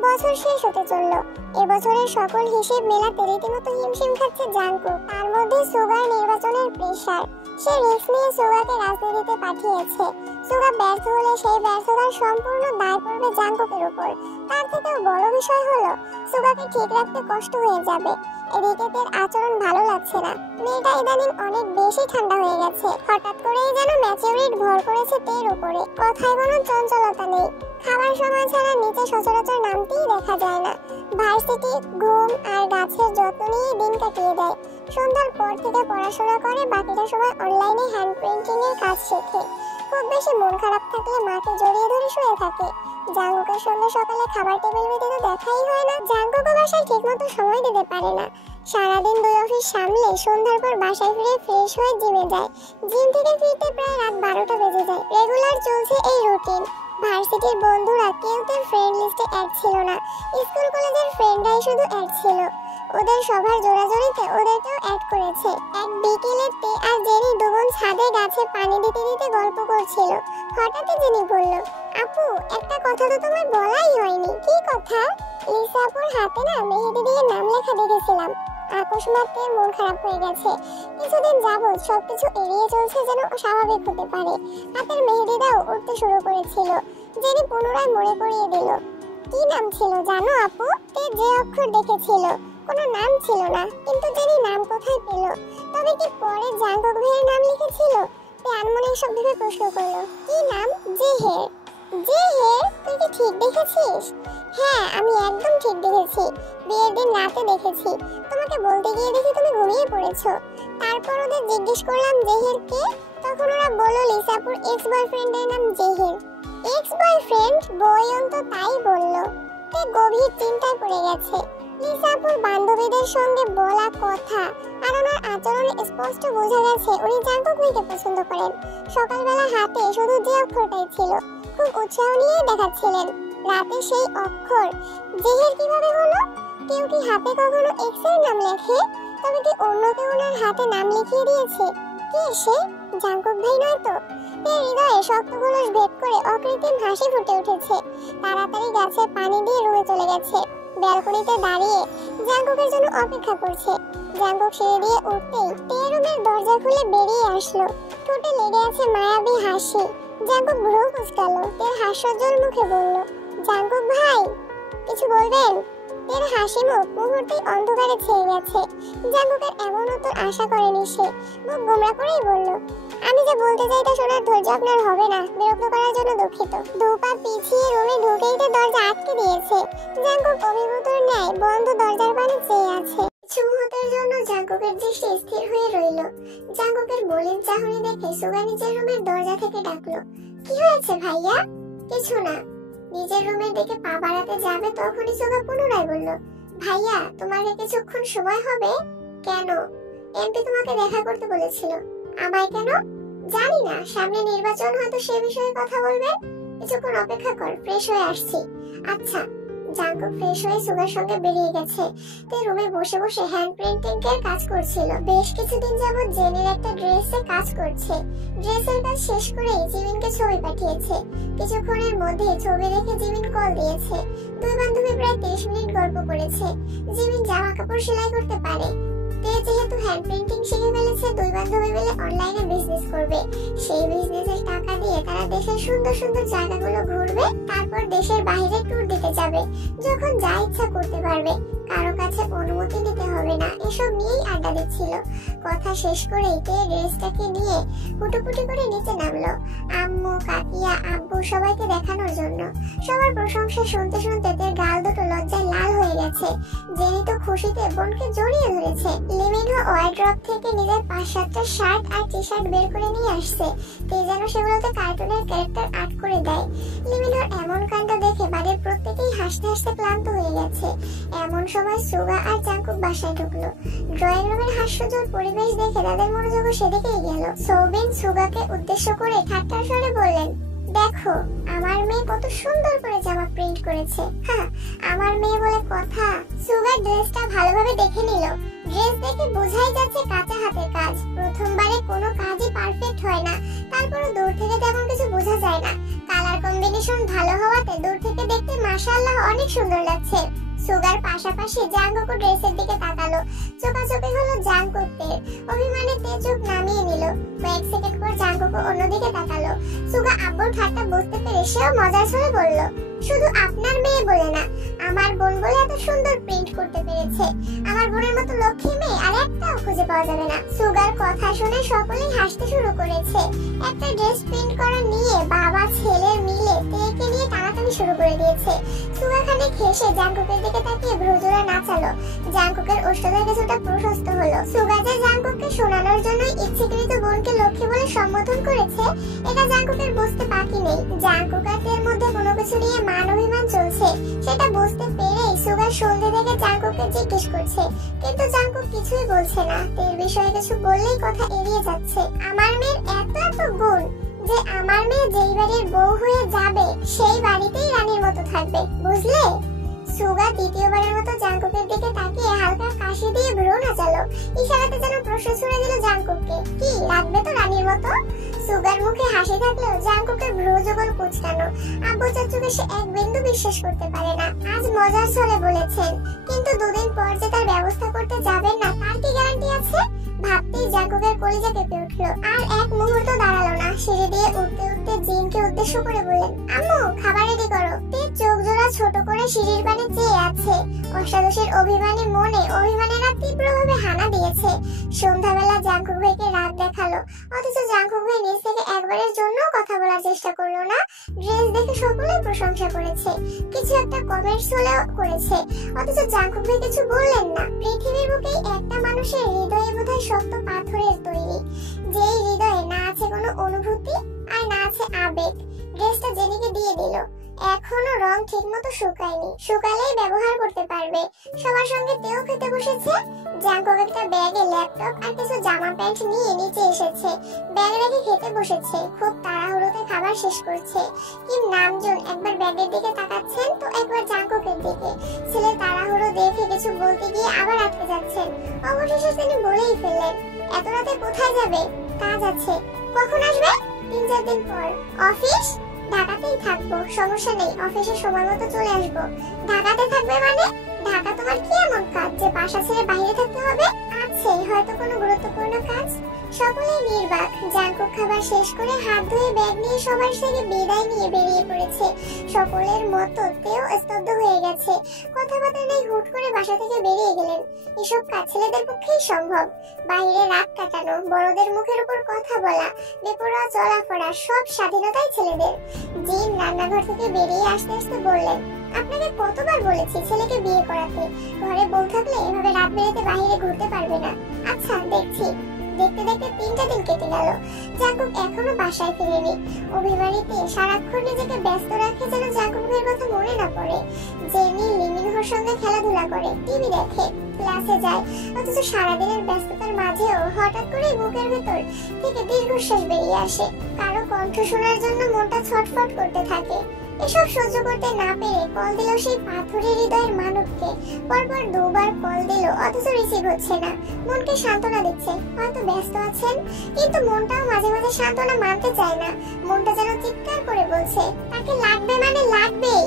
বছর শেষ হতে চলল। এবছরের সকল হিসেব মেলাতে রীতিমতো হিমশিম খাচ্ছে জাঙ্কুক। তার মধ্যে সুগার নির্বাচনের প্রেসার। সে রিস্ক নিয়ে সুগাকে রাজনীতিতে পাঠিয়েছে। সুগা ব্যর্থ হলে সেই ব্যর্থতার সম্পূর্ণ দায় পড়বে জাঙ্কুকের উপর। তার থেকেও বড় বিষয় হলো সুগাকে ঠিক রাখতে কষ্ট হয়ে যাবে। এদিকে তের আচরণ ভালো লাগছে না। মেয়েটা ইদানিং অনেক বেশি ঠান্ডা হয়ে গেছে। হঠাৎ করেই যেন ম্যাচিউরিটি ভর করেছে তের উপরে। কথায় কোনো চঞ্চলতা নেই। খাবার সময় ছাড়া নিচে সচরাচর নামতেই দেখা যায় না। ভার্সিটি, ঘুম আর গাছের যত্ন নিয়ে দিন কাটিয়ে দেয়। সন্ধ্যার পর থেকে পড়াশোনা করে, বাকিটা সময় অনলাইনে হ্যান্ড প্রিন্টিং এর কাজ শেখে। খুব বেশি মন খারাপ থাকলে মাকে জড়িয়ে ধরে শুয়ে থাকে। জাঙ্কুকের সঙ্গে সকালে খাবার টেবিল ব্যতীত দেখাই হয় না। জাঙ্কুকও বাসায় ঠিকমতো সময় দিতে পারে না। সারাদিন 2 অফিস সামলে সন্ধ্যার পর বাসায় ফিরে ফ্রেশ হয়ে জিমে যায়। জিম থেকে ফিরতে প্রায় রাত 12টা বেজে যায়। রেগুলার চলছে এই রুটিন। ভার্সিটির বন্ধুরা কেউ তার ফ্রেন্ড লিস্টে অ্যাড ছিল না। স্কুল কলেজের ফ্রেন্ডরাই শুধু অ্যাড ছিল। ওদের সবার জোড়াজোড়িতে ওদেরকেও অ্যাড করেছে। এক বিকেলে তে আর জেনি দুবোন ছাদে গাছে পানি দিতে দিতে গল্প করছিল। হঠাৎই জেনি বলল, আপু একটা কথা তো তোমায় বলাই হয়নি। কি কথা? লিসা আপুর হাতে না মেহেদি দিয়ে নাম লেখা দেখেছিলাম। আকস্মাৎ মন খারাপ হয়ে গেছে। কিছুদিন যাবৎ সবকিছু এড়িয়ে চলছে যেন স্বাভাবিক হতে পারে। হাতের মেহেদিটাও উঠতে শুরু করেছিল। জেনি পুনরায় মনে পড়িয়ে দিল, কি নাম ছিল জানো আপু? তে যে অক্ষর দেখেছিল, কোনো নাম ছিল না। কিন্তু জেনি নাম কোথায় পেল? তবে কি পরে জাঙ্কুক ভাইয়ের নাম লিখেছিল? তে আনমনে এসব ভেবে প্রশ্ন করলো, কি নাম? জেহের। জেহের? তুই কি ঠিক দেখেছিস? হ্যাঁ, আমি একদম ঠিক দেখেছি। বিয়ের দিন রাতে দেখেছি। তোমাকে বলতে গিয়ে দেখি তুমি ঘুমিয়ে পড়েছো। তারপর ওদের জিজ্ঞেস করলাম জেহের কে? তখন ওরা বলল লিসাপুর এক্স বয়ফ্রেন্ডের নাম জেহের। Ex boyfriend? বয়ন তো তাই বলল। তে গভীর চিন্তায় পড়ে গেছে। লিসাপুর বান্ধবীদের সঙ্গে বলা কথা আর ওনার আচরণে স্পষ্ট বোঝা গেছে উনি জাঙ্কুক ভাইকে পছন্দ করেন। সকালবেলা হাতে শুধু যে অক্ষরটাই ছিল, খুব উৎসাহ নিয়ে দেখাচ্ছিলেন। রাতে সেই অক্ষর জেহের কিভাবে হলো? কেউ কি হাতে কখনো এক্স এর নাম লেখে? তবে কি অন্য কেউ ওনার হাতে নাম লিখিয়ে দিয়েছে? কে সে? জাঙ্কুক ভাই নয় তো? এর হৃদয়ে শক্ত খোলস ভেদ করে অকৃত্রিম হাসি ফুটে উঠেছে। তাড়াতাড়ি গাছে পানি দিয়ে রুমে চলে গেছে। ব্যালকনিতে দাঁড়িয়ে জাঙ্কুকের জন্য অপেক্ষা করছে। জাঙ্কুক সিঁড়ি দিয়ে উঠতেই তে রুমের দরজা খুলে বেরিয়ে আসলো। ঠোঁটে লেগে আছে মায়াবী হাসি। জাঙ্কুক ভ্রু কুঁচকালো। তের হাস্যোজ্জ্বল মুখে বলল, জাঙ্কুক ভাই কিছু বলবেন? তের হাসি মুখ মুহূর্তেই অন্ধকারে ছেয়ে গেছে। জাঙ্কুকের এমন উত্তর আশা করেনি সে। মুখ গোমরা করেই বলল, আমি যে বলতে চাই তা শোনার ধৈর্য আপনার হবে না। বিরক্ত করার জন্য দুঃখিত। 2 পা পিছিয়ে রুমে ঢুকেই তে দরজা আটকে দিয়েছে। জাঙ্কুক অভিভূতর ন্যায় বন্ধ দরজার পানে চেয়ে আছে। কিছু মুহূর্তের জন্য জাঙ্কুকের দৃষ্টি স্থির হয়ে রইল। জাঙ্কুকের মলিন চাহনি দেখে সুগা নিজের রুমের দরজা থেকে ডাকলো, কি হয়েছে ভাইয়া? কিছু না। নিজের রুমের দিকে পা বাড়াতে যাবে তখনই সুগা পুনরায় বলল, ভাইয়া তোমার কিছুক্ষণ সময় হবে? কেন? এমপি তোমাকে দেখা করতে বলেছিল। আমায় কেন? জানি না, সামনে নির্বাচন, হয়তো সে বিষয়ে কথা বলবেন। কিছুক্ষণ অপেক্ষা কর, ফ্রেশ হয়ে আসছি। আচ্ছা। জাঙ্কুক ফ্রেশ হয়ে সুগার সঙ্গে বেরিয়ে গেছে। তে রুমে বসে বসে হ্যান্ড প্রিন্টিং এর কাজ করছিল। বেশ কিছুদিন যাবত জেনের একটা ড্রেসে কাজ করছে। ড্রেসের কাজ শেষ করেই জিমিনকে ছবি পাঠিয়েছে। কিছুক্ষণের মধ্যে ছবি দেখে জিমিন কল দিয়েছে। দুই বান্ধবী প্রায় 30 মিনিট গল্প করেছে। জিমিন জামা কাপড় সেলাই করতে পারে। তে যেহেতু হ্যান্ড প্রিন্টিং শিখে ফেলেছে, দুই বান্ধবী মিলে অনলাইনে বিজনেস করবে। সেই বিজনেসের টাকা দিয়ে তারা দেশের সুন্দর সুন্দর জায়গাগুলো ঘুরবে, তারপর দেশের বাইরে ট্যুর দিতে যাবে। যখন যা ইচ্ছা করতে পারবে, কারো কাছে অনুমতি নিতে হবে না। এসব নিয়েই আড্ডা দিচ্ছিল। কথা শেষ করেই তে ড্রেসটাকে নিয়ে ফুটুফুটি করে নিচে নামলো। আম্মু, কাকিয়া, আব্বু সবাইকে দেখানোর জন্য। সবার প্রশংসা শুনতে শুনতে তের গাল দুটো লজ্জায় লাল হয়ে গেছে। জেনি তো খুশিতে বোনকে জড়িয়ে ধরেছে। লিমিনও ওয়ার্ড্রপ থেকে নিজের 5-7টা শার্ট আর টি শার্ট বের করে নিয়ে আসছে। তে যেন সেগুলোতে কার্টুনের ক্যারেক্টার আর্ট করে দেয়। লিমিনর এমন কাণ্ড দেখে বাড়ির প্রত্যেকেই হাসতে হাসতে ক্লান্ত হয়ে গেছে। এমন সময় সুগা আর জাঙ্কুক বাসায় ঢুকলো। ড্রয়িং রুমের হাস্যজ্জ্বল পরিবেশ দেখে তাদের মনোযোগ সেদিকেই গেল। সৌবিন সুগাকে উদ্দেশ্য করে ঠাট্টার স্বরে বললেন, দেখো আমার মেয়ে কত সুন্দর করে জামা প্রিন্ট করেছে। হ্যাঁ, আমার মেয়ে বলে কথা। সুগার ড্রেসটা ভালোভাবে দেখে নিল। ড্রেস দেখে বোঝাই যাচ্ছে কাঁচা হাতের কাজ। প্রথমবারে কোনো কাজই পারফেক্ট হয় না, তারপরে দূর থেকে তেমন কিছু বোঝা যায় না। কালার কম্বিনেশন ভালো হওয়াতে দূর থেকে দেখতে মাশাআল্লাহ অনেক সুন্দর লাগছে। সুগার পাশাপাশি জাঙ্কুকও ড্রেসের দিকে তাকালো। চোখাচোখি হলো জাঙ্কুকের। অভিমানে তে চোখ নামিয়ে নিল। কয়েক সেকেন্ড পর জাঙ্কুকও অন্যদিকে তাকালো। সুগা আব্বুর ঠাট্টা বুঝতে পেরে সেও মজার ছলে বলল, শুধু আপনার মেয়ে বলে না, আমার বোন বলে এত সুন্দর প্রিন্ট করতে পেরেছে। আমার বোনের মতো লক্ষ্মী মেয়ে আর একটাও খুঁজে পাওয়া যাবে না। সুগার কথা শুনে সকলেই হাসতে শুরু করেছে। একটা ড্রেস প্রিন্ট করা নিয়ে বাবা ছেলের মিলে তেকে নিয়ে টানাটানি শুরু করে দিয়েছে। সুগা খানে খেসে জাঙ্কুকের দিকে তাকিয়ে ভ্রুজোড়া নাচালো। জাঙ্কুকের ওষ্ঠদের কিছুটা প্রশস্ত হলো। সুগা যে জাঙ্কুককে শোনানোর জন্য ইচ্ছাকৃত বোনকে লক্ষ্মী বলে সম্বোধন করেছে, এটা জাঙ্কুকের বুঝতে বাকি নেই। জাঙ্কুক আর তের মধ্যে কোনো কিছু নিয়ে মান অভিমান চলছে, সেটা বুঝতে পেরেই সুগা সন্ধ্যে থেকে জাঙ্কুককে জিজ্ঞেস করছে, কিন্তু জাঙ্কুক কিছুই বলছে না। তের বিষয়ে কিছু বললেই কথা এড়িয়ে যাচ্ছে। আমার মেয়ের এত এত গুণ যে আমার মেয়ে যেই বাড়ির বউ হয়ে যাবে সেই বাড়িতেই রানীর মতো থাকবে, বুঝলে? সুগা দ্বিতীয়বারের মতো জাঙ্কুকের দিকে তাকিয়ে হালকা কাশি দিয়ে ভ্রু নাচালো। ইশারাতে যেন প্রশ্ন ছুড়ে দিল জাঙ্কুককে, কি লাগবে তো রানীর মতো? সুগার মুখে হাসি থাকলেও জাঙ্কুকের ভ্রু যুগল কুঁচকানো। আব্বু চাচুকে সে এক বিন্দু বিশ্বাস করতে পারে না। আজ মজার ছলে বলেছেন, কিন্তু দুদিন পর যে তার ব্যবস্থা করতে যাবেন না, তার কি গ্যারান্টি আছে? ভাবতেই জাঙ্কুকের কলিজা কেঁপে উঠলো। আর এক মুহূর্ত দাঁড়ালো না। সিঁড়ি দিয়ে উঠতে উঠতে জিনকে উদ্দেশ্য করে বললেন, আম্মু খাবার রেডি করো। তে চোখ জোড়া ছোট করে সিঁড়ির পানে চেয়ে আছে। অষ্টাদশের অভিমানী মনে অভিমানেরা তীব্রভাবে হানা দিয়েছে। সন্ধ্যাবেলা জাঙ্কুক ভাইকে রাত দেখালো, অথচ জাঙ্কুক ভাই নিজ থেকে একবারের জন্য কথা বলার চেষ্টা করলো না। ড্রেস দেখে সকলেই প্রশংসা করেছে, কিছু একটা কমেন্টস হলেও করেছে, অথচ জাঙ্কুক ভাই কিছু বললেন না। পৃথিবীর বুকেই একটা মানুষের হৃদয়ে বোধহয় শক্ত পাথরের তৈরি, যেই হৃদয়ে না আছে কোনো অনুভূতি আর না আছে আবেগ। ড্রেসটা জেনিকে দিয়ে দিল। এখনো রং ঠিকমতো শুকায়নি, শুকালেই ব্যবহার করতে পারবে। সবার সঙ্গে তেও খেতে বসেছে। জাঙ্কুক একটা ব্যাগে ল্যাপটপ আর কিছু জামা প্যান্ট নিয়ে নিচে এসেছে। ব্যাগ রেখে খেতে বসেছে। খুব তাড়াহুড়োতে খাবার শেষ করছে। কিম নামজুন একবার ব্যাগের দিকে তাকাচ্ছেন তো একবার জাঙ্কুকের দিকে। ছেলে তাড়াহুড়ো দেখে কিছু বলতে গিয়ে আবার আটকে যাচ্ছেন। অবশেষে তিনি বলেই ফেললেন, এত রাতে কোথায় যাবে? কাজ আছে। কখন আসবে? 3-4 দিন পর। অফিস? ঢাকাতেই থাকবো, সমস্যা নেই, অফিসে সময় মতো চলে আসবো। ঢাকাতে থাকবে মানে? ঢাকা তোমার কি এমন কাজ যে বাসা ছেড়ে বাইরে থাকতে হবে? আছে হয়তো কোনো গুরুত্বপূর্ণ কাজ। সকলেই নির্বাক। জাঙ্কুক খাবার শেষ করে হাত ধুয়ে ব্যাগ নিয়ে সবার থেকে বিদায় নিয়ে বেরিয়ে পড়েছে। সকলের মতো তেও স্তব্ধ হয়ে গেছে। কথাবার্তা নেই, হুট করে বাসা থেকে বেরিয়ে গেলেন। এসব কাজ ছেলেদের পক্ষেই সম্ভব। বাইরে রাত কাটানো, বড়দের মুখের উপর কথা বলা, বেপরোয়া চলাফেরা, সব স্বাধীনতাই ছেলেদের। জিন রান্নাঘর থেকে বেরিয়ে আসতে আসতে বললেন, আপনাকে কতবার বলেছি ছেলেকে বিয়ে করাতে। ঘরে বউ থাকলে এভাবে রাত বেরাতে বাইরে ঘুরতে পারবে না। আচ্ছা দেখছি। দেখতে দেখতে 3টা দিন কেটে গেল। জাঙ্কুক এখনো বাসায় ফিরেনি। অভিমানীতে সারাক্ষণ নিজেকে ব্যস্ত রাখে যেন জাঙ্কুকের কথা মনে না পড়ে। জেনি লিমিনহোর সঙ্গে খেলাধুলা করে, টিভি দেখে, ক্লাসে যায়, অথচ সারাদিনের ব্যস্ততার মাঝেও হঠাৎ করে বুকের ভেতর থেকে দীর্ঘশ্বাস বেরিয়ে আসে। কারো কণ্ঠ শোনার জন্য মনটা ছটফট করতে থাকে। এসব সহ্য করতে না পেরে কল দিল সেই পাথরের হৃদয়ের মানবকে। পরপর 2বার কল দিল, অথচ রিসিভ হচ্ছে না। মনকে সান্ত্বনা দিচ্ছে, হয়তো ব্যস্ত আছেন, কিন্তু মনটাও মাঝে মাঝে সান্ত্বনা মানতে চায় না। মনটা যেন চিৎকার করে বলছে তাকে লাগবে, মানে লাগবেই,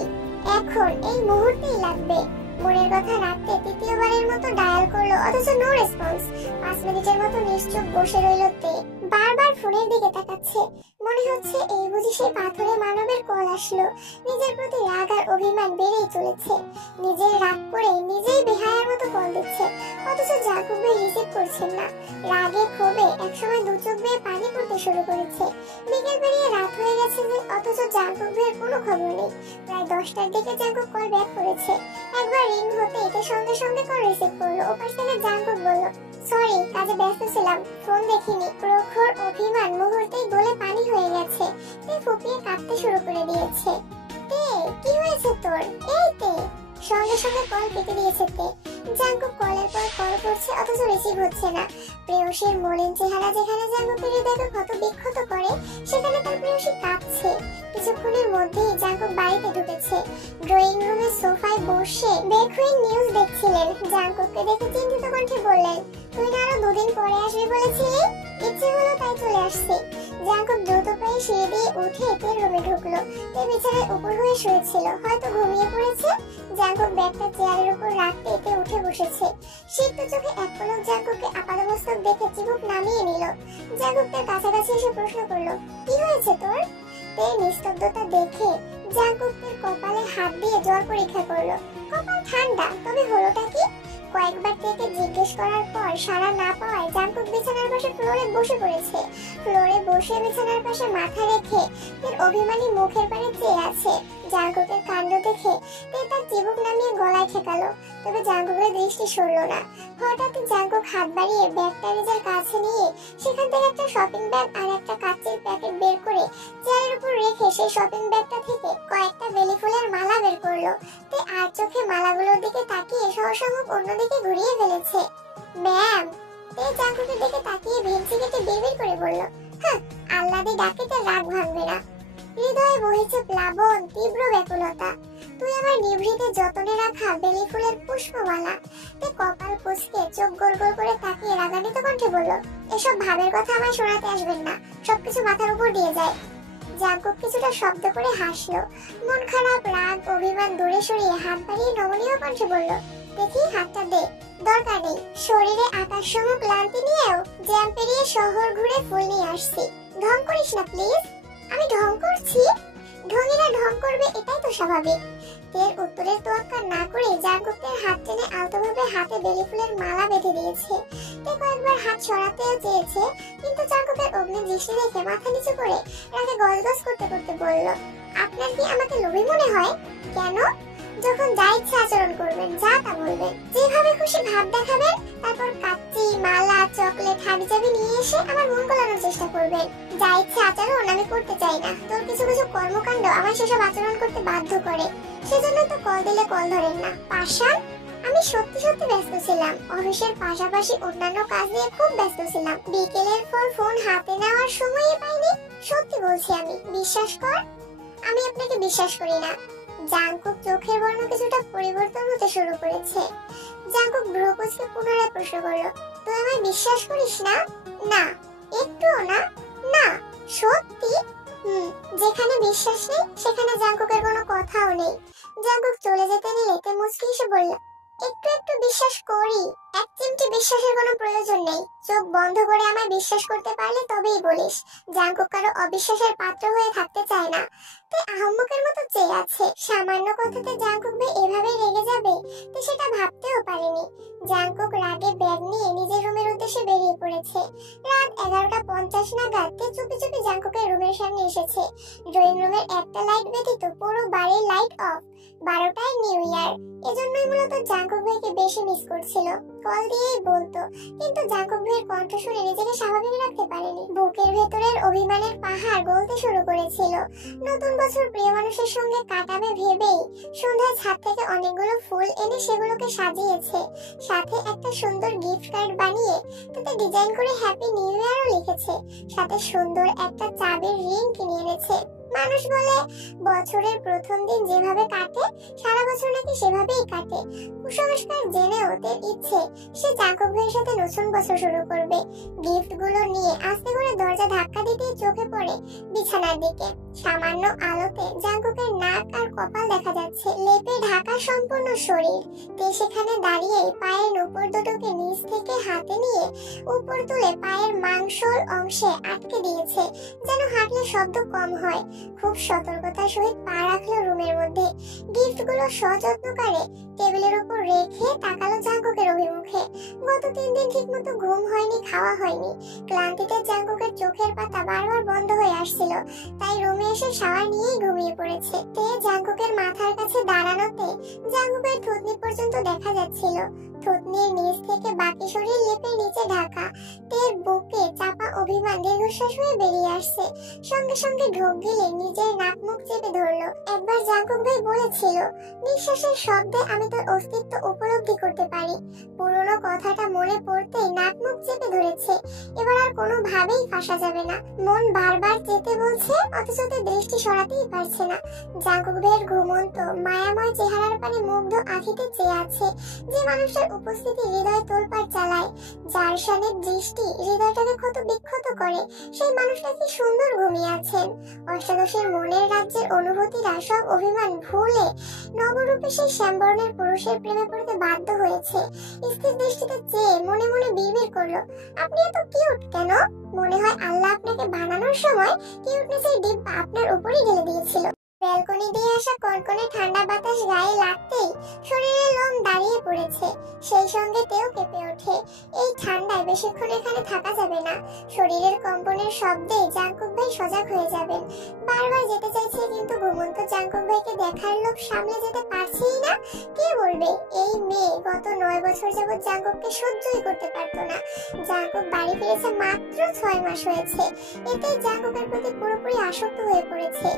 এখন এই মুহূর্তেই লাগবে। মনের কথা রাখতে 3য়বারের মতো ডায়াল করলো, অথচ নো রেসপন্স। 5 মিনিটের মতো নিশ্চুপ বসে রইল তে। বারবার ফোনের দিকে তাকাচ্ছে। মনে হচ্ছে এই বুঝি সেই পাথরে মানবের কল আসলো। নিজের প্রতি রাগ আর অভিমান বেড়েই চলেছে। নিজের রাগ করে নিজেই বেহায়ার মতো কল দিচ্ছে, অথচ জাঙ্কুক ভাই রিসিভ করছেন না। রাগে ক্ষোভে একসময় 2 চোখ বেয়ে পানি পড়তে শুরু করেছে। বিকেল পেরিয়ে রাত হয়ে গেছে যে, অথচ জাঙ্কুক ভাইয়ের কোনো খবর নেই। প্রায় 10টার দিকে জাঙ্কুক কল ব্যাক করেছে। একবার রিং হতে এতে সঙ্গে সঙ্গে কল রিসিভ করলো। ওপাশ থেকে জাঙ্কুক বলল, সরি, কাজে ব্যস্ত ছিলাম, ফোন দেখিনি। প্রখর অভিমান মুহূর্তেই গলে পানি হয়ে গেছে। তে ফুপিয়ে কাঁদতে শুরু করে দিয়েছে। তে, কি হয়েছে তোর? এই তে। সঙ্গে সঙ্গে কল কেটে দিয়েছে তে। জাঙ্কুক কলের পর কল করছে, অথচ রিসিভ হচ্ছে না। প্রেয়সীর মলিন চেহারা যেখানে জাঙ্কুকের হৃদয়কে ক্ষত বিক্ষত করে, সেখানে তার প্রেয়সী কাঁদছে। কিছুক্ষণের মধ্যেই জাঙ্কুক বাড়িতে ঢুকেছে। ড্রয়িং রুমের সোফায় বসে বেকুইন নিউজ দেখছিলেন। জাঙ্কুককে দেখে চিন্তিত কণ্ঠে বললেন, তুই না আরো 2 দিন পরে আসবি বলেছিলি? ইচ্ছে হলো তাই চলে আসছি। জাঙ্কুক দ্রুত পায়ে সিঁড়ি দিয়ে উঠে তের রুমে ঢুকলো। তে বিছানায় উপর হয়ে শুয়েছিল, হয়তো ঘুমিয়ে পড়েছে। জাঙ্কুক ব্যাগটা চেয়ারের উপর রাখতে তে উঠে বসেছে। সিক্ত চোখে এক পলক জাঙ্কুককে আপাদমস্তক দেখে চিবুক নামিয়ে নিল। জাঙ্কুক তার কাছাকাছি এসে প্রশ্ন করলো, কি হয়েছে তোর? তে নিস্তব্ধতা দেখে জাঙ্কুকের কপালে হাত দিয়ে জ্বর পরীক্ষা করলো। কপাল ঠান্ডা, তবে হলোটা কি? কয়েকবার তেকে জিজ্ঞেস করার পর সাড়া না পাওয়ায় জাঙ্কুক বিছানার পাশে ফ্লোরে বসে পড়েছে। ফ্লোরে বসে বিছানার পাশে মাথা রেখে তের অভিমানী মুখের পানে চেয়ে আছে। জাঙ্কুকের কাণ্ড দেখে তে তার চিবুক নামিয়ে গলায় ঠেকালো, তবে জাঙ্কুকের দৃষ্টি সরল না। হঠাৎ জাঙ্কুক হাত বাড়িয়ে ব্যাগটা নিজের কাছে নিয়ে সেখান থেকে একটা শপিং ব্যাগ আর একটা কাচের প্যাকেট বের করে চেয়ারের উপর রেখে সেই শপিং ব্যাগটা থেকে কয়েকটা বেলি ফুলের মালা বের করলো। তে আর চোখে মালাগুলোর দিকে তাকিয়ে সহসা মুখ অন্যদিকে ঘুরিয়ে ফেলেছে। ম্যাম। তে জাঙ্কুকের দিকে তাকিয়ে ভেঙচি কেটে বিড়বিড় করে বলল, হ্যাঁ, আল্লাদি ডাকে তার রাগ ভাঙবে না। হৃদয়ে বহেছে প্লাবন, তীব্র ব্যাকুলতা। তুই আমার নিভৃতে যতনে রাখা বেলি ফুলের পুষ্পমালা। তে কপাল কুঁচকে চোখ গোল গোল করে তাকিয়ে রাগান্বিত কণ্ঠে বলল, এসব ভাবের কথা আমায় শোনাতে আসবেন না, সবকিছু মাথার উপর দিয়ে যায়। জাঙ্কুক কিছুটা শব্দ করে হাসলো। মন খারাপ, রাগ, অভিমান দূরে সরিয়ে হাত বাড়িয়ে নমনীয় কণ্ঠে বলল, দেখি হাতটা দে। দরকার নেই, শরীরে আকাশ সম ক্লান্তি নিয়েও জ্যাম পেরিয়ে শহর ঘুরে ফুল নিয়ে আসছি। ঢং করিস না প্লিজ। আমি ঢং করছি? ঢঙিরা ঢং করবে, এটাই তো স্বাভাবিক। তের উত্তরের তোয়াক্কা না করে জাঙ্কুকের হাত টেনে আলতোভাবে হাতে বেলি ফুলের মালা বেঁধে দিয়েছে। তে কয়েকবার হাত সরাতেও চেয়েছে, কিন্তু জাঙ্কুকের অগ্নি দৃষ্টি দেখে মাথা নিচু করে রাগে গজগজ করতে করতে বলল, আপনার কি আমাকে লোভী মনে হয়? কেন? যখন যা ইচ্ছা আচরণ করবেন, যা তা বলবেন, যেভাবে খুশি ভাব দেখাবেন, তারপর কাচ্চি, মালা, চকলেট, হাবিজাবি নিয়ে এসে আমার মন গলানোর চেষ্টা করবেন। যা ইচ্ছা আচরণ আমি করতে চাই না, তোর কিছু কিছু কর্মকাণ্ড আমার সেসব আচরণ করতে বাধ্য করে। সেজন্য তো কল দিলে কল ধরেন না। পাশান, আমি সত্যি সত্যি ব্যস্ত ছিলাম। অফিসের পাশাপাশি অন্যান্য কাজ নিয়ে খুব ব্যস্ত ছিলাম। বিকেলের পর ফোন হাতে নেওয়ার সময়ই পাইনি। সত্যি বলছি, আমি বিশ্বাস কর। আমি আপনাকে বিশ্বাস করি না। জাঙ্কুক চোখের বর্ণ কিছুটা পরিবর্তন হতে শুরু করেছে। জাঙ্কুক ভ্রুকুচকে পুনরায় প্রশ্ন করলো, তুই আমায় বিশ্বাস করিস না? না, একটুও না। না, সত্যি? যেখানে বিশ্বাস নেই সেখানে জাঙ্কুকের কোনো কথাও নেই। জাঙ্কুক চলে যেতে নিলে তে মুচকি হেসে বলল, একটু একটু বিশ্বাস করি, এক চিমটি বিশ্বাসের কোনো প্রয়োজন নেই। চোখ বন্ধ করে আমায় বিশ্বাস করতে পারলে তবেই বলিস। জাঙ্কুক কারো অবিশ্বাসের পাত্র হয়ে থাকতে চায় না। তে আহম্মকের মতো চেয়ে আছে। সামান্য কথাতে জাঙ্কুক ভাই এভাবে রেগে যাবে তো সেটা ভাবতেও পারেনি। জাঙ্কুক রাগে ব্যাগ নিয়ে নিজের রুমের উদ্দেশ্যে বেরিয়ে পড়েছে। রাত 11:50 নাগাদ তে চুপি চুপি জাঙ্কুকের রুমের সামনে এসেছে। ড্রয়িং রুমের একটা লাইট ব্যতীত পুরো বাড়ির লাইট অফ। 12টায় নিউ ইয়ার, এজন্যই মূলত জাঙ্কুক ভাইকে বেশি মিস করছিল। কল দিয়েই বলতো, কিন্তু জাঙ্কুক ভাইয়ের কণ্ঠস্বরে নিজেকে স্বাভাবিক রাখতে পারেনি। বুকের ভেতরের অভিমানের পাহাড় গলতে শুরু করেছিল। নতুন বছর প্রিয় মানুষের সঙ্গে কাটাবে ভেবেই সন্ধ্যায় ছাদ থেকে অনেকগুলো ফুল এনে সেগুলোকে সাজিয়েছে। সাথে একটা সুন্দর গিফট কার্ড বানিয়ে তাতে ডিজাইন করে হ্যাপি নিউ ইয়ারও লিখেছে। সাথে সুন্দর একটা চাবির রিং কিনে এনেছে। মানুষ বলে বছরের প্রথম দিন যেভাবে কাটে সারা বছর নাকি সেভাবেই কাটে। কুসংস্কার জেনেও ওদের ইচ্ছে সে জাঙ্কুক ভাইয়ের সাথে নতুন বছর শুরু করবে। গিফট গুলো নিয়ে আস্তে করে দরজা ধাক্কা দিতেই চোখে পড়ে বিছানার দিকে। সামান্য আলোতে জাঙ্কুকের নাক আর কপাল দেখা যাচ্ছে, লেপে ঢাকা সম্পূর্ণ শরীর। তে সেখানে দাঁড়িয়ে পায়ের নুপুর দুটোকে নিচ থেকে হাতে নিয়ে উপর তুলে পায়ের মাংসল অংশে আটকে দিয়েছে, যেন হাঁটলে শব্দ কম হয়। খুব সতর্কতার সহিত পা রাখলো রুমের মধ্যে। গিফট গুলো সযত্নকারে টেবিলের উপর রেখে তাকালো জাঙ্কুকের অভিমুখে। গত 3 দিন ঠিক মতো ঘুম হয়নি, খাওয়া হয়নি। ক্লান্তিতে জাঙ্কুকের চোখের পাতা বারবার বন্ধ হয়ে আসছিল, তাই রুমে এসে শাওয়ার নিয়েই ঘুমিয়ে পড়েছে। তে জাঙ্কুকের মাথার কাছে দাঁড়ানোতে জাঙ্কুকের থুতনি পর্যন্ত দেখা যাচ্ছিল। থুতনির নিচ থেকে বাকি শরীর লেপের নিচে ঢাকা। তের বুকে চাপা অভিমান দীর্ঘশ্বাস হয়ে বেরিয়ে আসছে। সঙ্গে সঙ্গে ঢোক গিলে নিজের নাক মুখ চেপে ধরলো। একবার জাঙ্কুক ভাই বলেছিল, নিঃশ্বাসের শব্দে আমি তোর অস্তিত্ব উপলব্ধি করতে পারি। পুরনো কথাটা মনে পড়তেই নাক মুখ চেপে ধরেছে। এবার আর কোনোভাবেই ফাঁসা যাবে না। মন বারবার যেতে বলছে, অথচ দৃষ্টি সরাতেই পারছে না। জাঙ্কুক ভাইয়ের ঘুমন্ত মায়াময় চেহারার পানে মুগ্ধ আঁখিতে চেয়ে আছে। যে মানুষটার উপস্থিতি হৃদয় তোলপাড় চালায়, যার শানের দৃষ্টি হৃদয়টাকে ক্ষত বিক্ষত করে, সেই মানুষটা কি সুন্দর ঘুমিয়ে আছেন। অষ্টাদশের মনের রাজ্যের অনুভূতিরা সব অভিমান ভুলে নবরূপে সেই শ্যামবর্ণের পুরুষের প্রেমে পড়তে বাধ্য হয়েছে। স্থির দৃষ্টিতে চেয়ে মনে মনে বিড়বিড় করলো, আপনি এত কিউট কেন? মনে হয় আল্লাহ আপনাকে বানানোর সময় কিউটনেসের ডিব্বা আপনার উপরই ঢেলে দিয়েছিল। ব্যালকনি দিয়ে আসা কনকনে ঠান্ডা বাতাস গায়ে লাগতেই শরীরের লোম দাঁড়িয়ে পড়েছে। সেই সঙ্গে তেও কেঁপে ওঠে। এই ঠান্ডায় বেশিক্ষণ এখানে থাকা যাবে না। শরীরের কম্পনের শব্দে জাঙ্কুক ভাই সজাগ হয়ে যাবেন। বারবার যেতে চাইছে, কিন্তু ঘুমন্ত জাঙ্কুক ভাইকে দেখার লোভ সামলে যেতে পারছেই না। কে বলবে এই মেয়ে গত 9 বছর যাবৎ জাঙ্কুককে সহ্যই করতে পারতো না। জাঙ্কুক বাড়ি ফিরেছে মাত্র 6 মাস হয়েছে। এতে জাঙ্কুকের প্রতি পুরোপুরি আসক্ত হয়ে পড়েছে।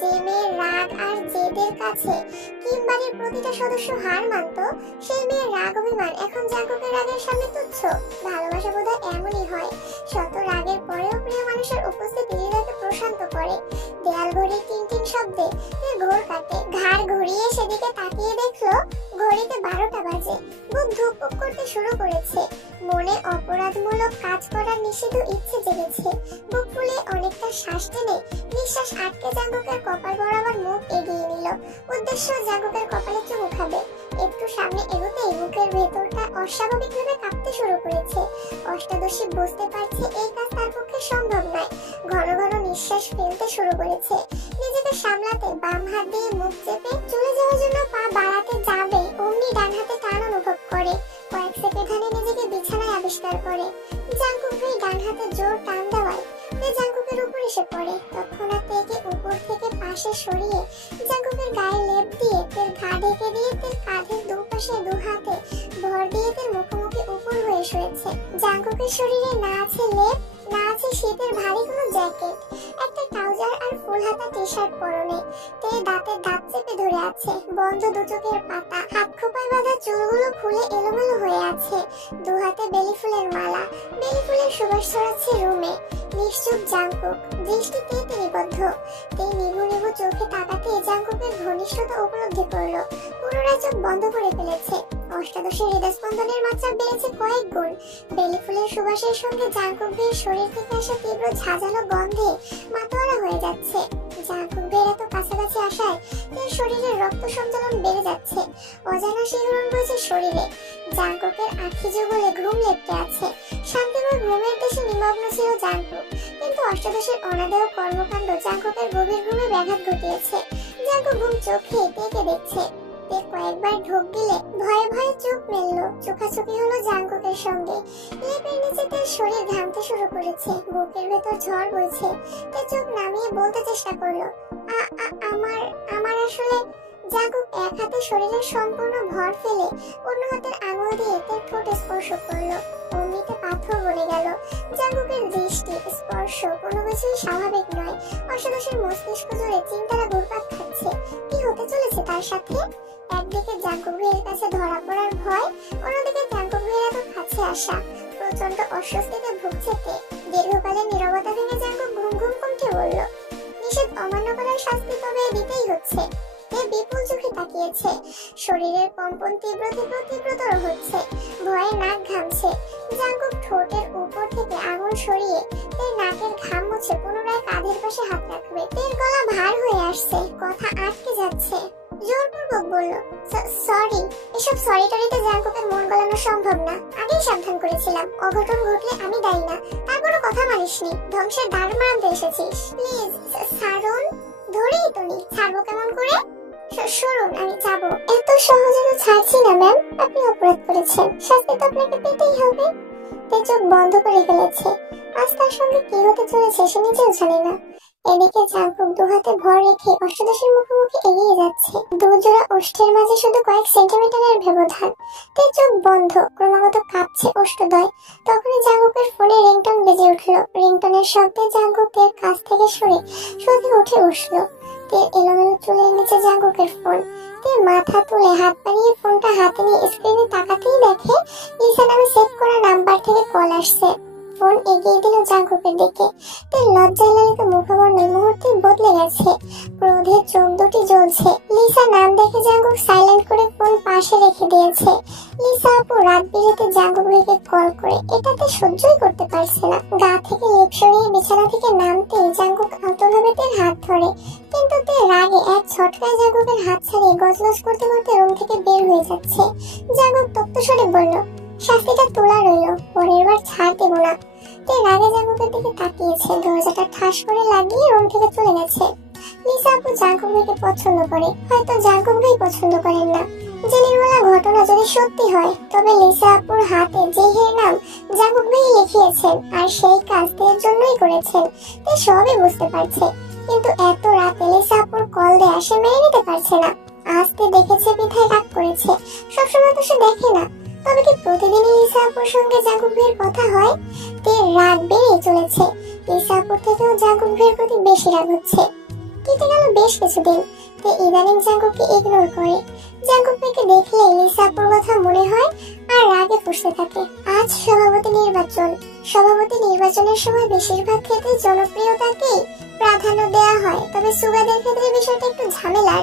যে মেয়ে রাগ আর জেদের কাছে কিমবাড়ির প্রতিটা সদস্য হার মানত, সেই মেয়ের রাগ অভিমান এখন জাঙ্কুকের রাগের সামনে তুচ্ছ। ভালোবাসা বোধহয় এমনই হয়, শত রাগের পরেও প্রিয় মানুষের উপস্থিতি হৃদয়কে প্রশান্ত করে। দেয়াল ঘড়ির টিনটিন শব্দে ঘোর কাটে। ঘাড় ঘুরিয়ে সেদিকে তাকিয়ে দেখলো ঘড়িতে 12টা বাজে। বুক ধুকপুক করতে শুরু করেছে। মনে অপরাধমূলক কাজ করার নিষিদ্ধ ইচ্ছে জেগেছে। বুক ফুলে অনেকটা শ্বাস টেনে নিঃশ্বাস আটকে জাঙ্কুকের কপাল বরাবর মুখ এগিয়ে নিল। উদ্দেশ্য জাঙ্কুকের কপালে চুমু খাবে। একটু সামনে এগোতেই বুকের ভেতরটা অস্বাভাবিকভাবে কাঁপতে শুরু করেছে। অষ্টাদশী বুঝতে পারছে এই কাজ তার পক্ষে সম্ভব নয়। ঘন ঘন নিঃশ্বাস ফেলতে শুরু করেছে। নিজেকে সামলাতে বাম হাত দিয়ে মুখ চেপে চলে যাওয়ার জন্য পা বাড়াতে যাবে, অমনি ডান হাতে টান অনুভব করে। কয়েক সেকেন্ড নিজেকে বিছানায় আবিষ্কার করে। জাঙ্কুক ভাই ডান হাতে জোর টান দেওয়ায় জাঙ্কুকের উপর এসে পড়ে। তৎক্ষণাৎ তেকে উপর থেকে পাশে সরিয়ে জাঙ্কুকের গায়ে লেপ দিয়ে তের ঘা ঢেকে দিয়ে তের কাঁধের দুপাশে 2 হাতে ভর দিয়ে তের মুখোমুখি উপর হয়ে শুয়েছে। জাঙ্কুকের শরীরে না আছে লেপ, না আছে শীতের ভারী কোনো জ্যাকেট। একটা ট্রাউজার আর ফুল হাতা টি-শার্ট পরনে। তে দাঁতের দাঁত চেপে ধরে আছে। বন্ধ 2 চোখের পাতা। হাত খোপায় বাঁধা চুলগুলো ফুলে এলোমেলো হয়ে আছে। 2 হাতে বেলি ফুলের মালা। বেলি ফুলের সুবাস ছড়াচ্ছে রুমে। নিশ্চুপ জাঙ্কুক, দৃষ্টিতে নিবদ্ধ। তে নিভু নিভু চোখে তাকাতে জাঙ্কুকের ঘনিষ্ঠতা উপলব্ধি করলো। পুনরায় চোখ বন্ধ করে ফেলেছে। অষ্টাদশের হৃদস্পন্দনের মাত্রা বেড়েছে কয়েক গুণ। বেলি ফুলের সুবাসের সঙ্গে জাঙ্কুক ভাইয়ের শরীর থেকে আসা তীব্র ঝাঁঝালো গন্ধে মাতোয়ারা হয়ে যাচ্ছে। জাঙ্কুক ভাইয়ের এত কাছাকাছি আসায় তার শরীরের রক্ত সঞ্চালন বেড়ে যাচ্ছে। অজানা শিহরণ বইছে শরীরে। জাঙ্কুকের আঁখি যুগলে ঘুম লেপটে আছে। শান্তিময় ঘুমের দেশে নিমগ্ন ছিল জাঙ্কুক, কিন্তু অষ্টাদশের অনাদেয় কর্মকাণ্ড জাঙ্কুকের গভীর ঘুমে ব্যাঘাত ঘটিয়েছে। জাঙ্কুক ঘুম চোখে তেকে দেখছে। তে কয়েকবার ঢোক গিলে ভয়ে ভয়ে চোখ মেললো। চোখাচোখি হলো জাঙ্কুকের সঙ্গে। লেপের নিচে তার শরীর ঘামতে শুরু করেছে। বুকের ভেতর ঝড় বইছে। তে চোখ নামিয়ে বলতে চেষ্টা করলো, আমার আসলে। জাঙ্কুক এক হাতে শরীরের সম্পূর্ণ ভর ফেলে অন্য হাতের আঙুল দিয়ে তার ঠোঁট স্পর্শ করলো। অমনিতে পাথর বনে গেল। জাঙ্কুকের দৃষ্টি স্পর্শ কোনো কিছুই স্বাভাবিক নয়। অষ্টাদশের মস্তিষ্ক জুড়ে চিন্তারা ঘুরপাক খাচ্ছে। কি হতে চলেছে তার সাথে? একদিকে জাঙ্কুক ভাইয়ের কাছে ধরা পড়ার ভয়, অন্যদিকে জাঙ্কুক ভাইয়ের এত কাছে আসা। প্রচন্ড অস্বস্তিতে ভুগছে তে। দীর্ঘকালের নীরবতা ভেঙে জাঙ্কুক ঘুম ঘুম কণ্ঠে বলল, নিষেধ অমান্য করার শাস্তি তবে দিতেই হচ্ছে। তে বিপুল চোখে তাকিয়েছে। শরীরের কম্পন তীব্র তীব্র তীব্রতর হচ্ছে। ভয়ে নাক ঘামছে। জাঙ্কুক ঠোঁটের উপর থেকে আগুন সরিয়ে তের নাকের ঘাম মুছে পুনরায় কাঁধের পাশে হাত রাখবে। তের গলা ভার হয়ে আসছে, কথা আটকে যাচ্ছে। জোরপূর্বক বলল, সরি। এসব সরি টরিতে জাঙ্কুকের মন গলানো সম্ভব না। আগেই সাবধান করেছিলাম, অঘটন ঘটলে আমি দায়ী না। তারপরও কথা মানিসনি, ধ্বংসের দ্বার মানতে এসেছিস। প্লিজ ছাড়ুন। ধরেই তো নি, ছাড়বো কেমন করে? সরুন, আমি যাবো। এত সহজে তো ছাড়ছি না ম্যাম। আপনি অপরাধ করেছেন, শাস্তি তো আপনাকে পেতেই হবে। তে চোখ বন্ধ করে ফেলেছে। আজ তার সঙ্গে কি হতে চলেছে সে নিজেও জানে না। এদিকে জাঙ্কুক দুহাতে ভর রেখে অষ্টাদশের মুখোমুখি এগিয়ে যাচ্ছে। দুজোড়া ওষ্ঠের মাঝে শুধু কয়েক সেন্টিমিটারের ব্যবধান। তে চোখ বন্ধ, ক্রমাগত কাঁপছে ওষ্ঠদ্বয়। তখনই জাঙ্কুকের ফোনে রিংটন বেজে উঠল। রিংটনের শব্দে জাঙ্কুকের কাছ থেকে সরে সোজা উঠে বসলো। তের এলোমেলো চুলের নিচে জাঙ্কুকের ফোন। তে মাথা তুলে হাত বাড়িয়ে ফোনটা হাতে নিয়ে স্ক্রিনে তাকাতেই দেখে লিসা নামে সেভ করা নাম্বার থেকে কল আসছে। ফোন এগিয়ে দিল জাঙ্কুকের দিকে। তের লজ্জায় লালিত মুখবর্ণ মুহূর্তে বদলে গেছে। ক্রোধে চোখ দুটি জ্বলছে। লিসা নাম দেখে জাঙ্কুক সাইলেন্ট করে ফোন পাশে রেখে দিয়েছে। লিসা আপু রাত বিরেতে জাঙ্কুক ভাইকে কল করে এটাতে সহ্যই করতে পারছে না। গা থেকে লেপ সরিয়ে বিছানা থেকে নামতেই জাঙ্কুক আলতোভাবে তের হাত ধরে, কিন্তু তের রাগে এক ছটকায় জাঙ্কুকের হাত ছাড়িয়ে গজগজ করতে করতে রুম থেকে বের হয়ে যাচ্ছে। জাঙ্কুক তপ্ত স্বরে বলল, শাস্তিটা তোলা রইল, পরের বার ছাড় দেব না। তে রাগে জাঙ্কুকের দিকে তাকিয়েছে, দরজাটা ঠাস করে লাগিয়ে রুম থেকে চলে গেছে। লিসা আপু জাঙ্কুক ভাইকে পছন্দ করে, হয়তো জাঙ্কুক ভাই পছন্দ করেন না। জেনের বলা ঘটনা যদি সত্যি হয়, তবে লিসা আপুর হাতে জেহের নাম জাঙ্কুক ভাই লিখিয়েছেন, আর সেই কাজ তের জন্যই করেছেন। তে সবই বুঝতে পারছে, কিন্তু এত রাতে লিসা আপুর কল দেয়া সে মেনে নিতে পারছে না। আজ তে দেখেছে বিধায় রাগ করেছে, সবসময় তো সে দেখে না। তবে কি প্রতিদিনই লিসা আপুর সঙ্গে জাঙ্কুক ভাইয়ের কথা হয়? তের রাগ বেড়ে চলেছে। লিসা আপুর থেকেও জাঙ্কুক ভাইয়ের প্রতি বেশি রাগ হচ্ছে। কেটে গেল বেশ কিছুদিন। তে ইদানিং জাঙ্কুককে ইগনোর করে। জাঙ্কুক ভাইকে দেখলে লিসা আপুর কথা মনে হয় আর রাগে ফুঁসতে থাকে। আজ সভাপতি নির্বাচন। সভাপতি নির্বাচনের সময় বেশিরভাগ ক্ষেত্রে জনপ্রিয়তাকেই প্রাধান্য দেওয়া হয়, তবে সুগাদের ক্ষেত্রে বিষয়টা একটু ঝামেলার।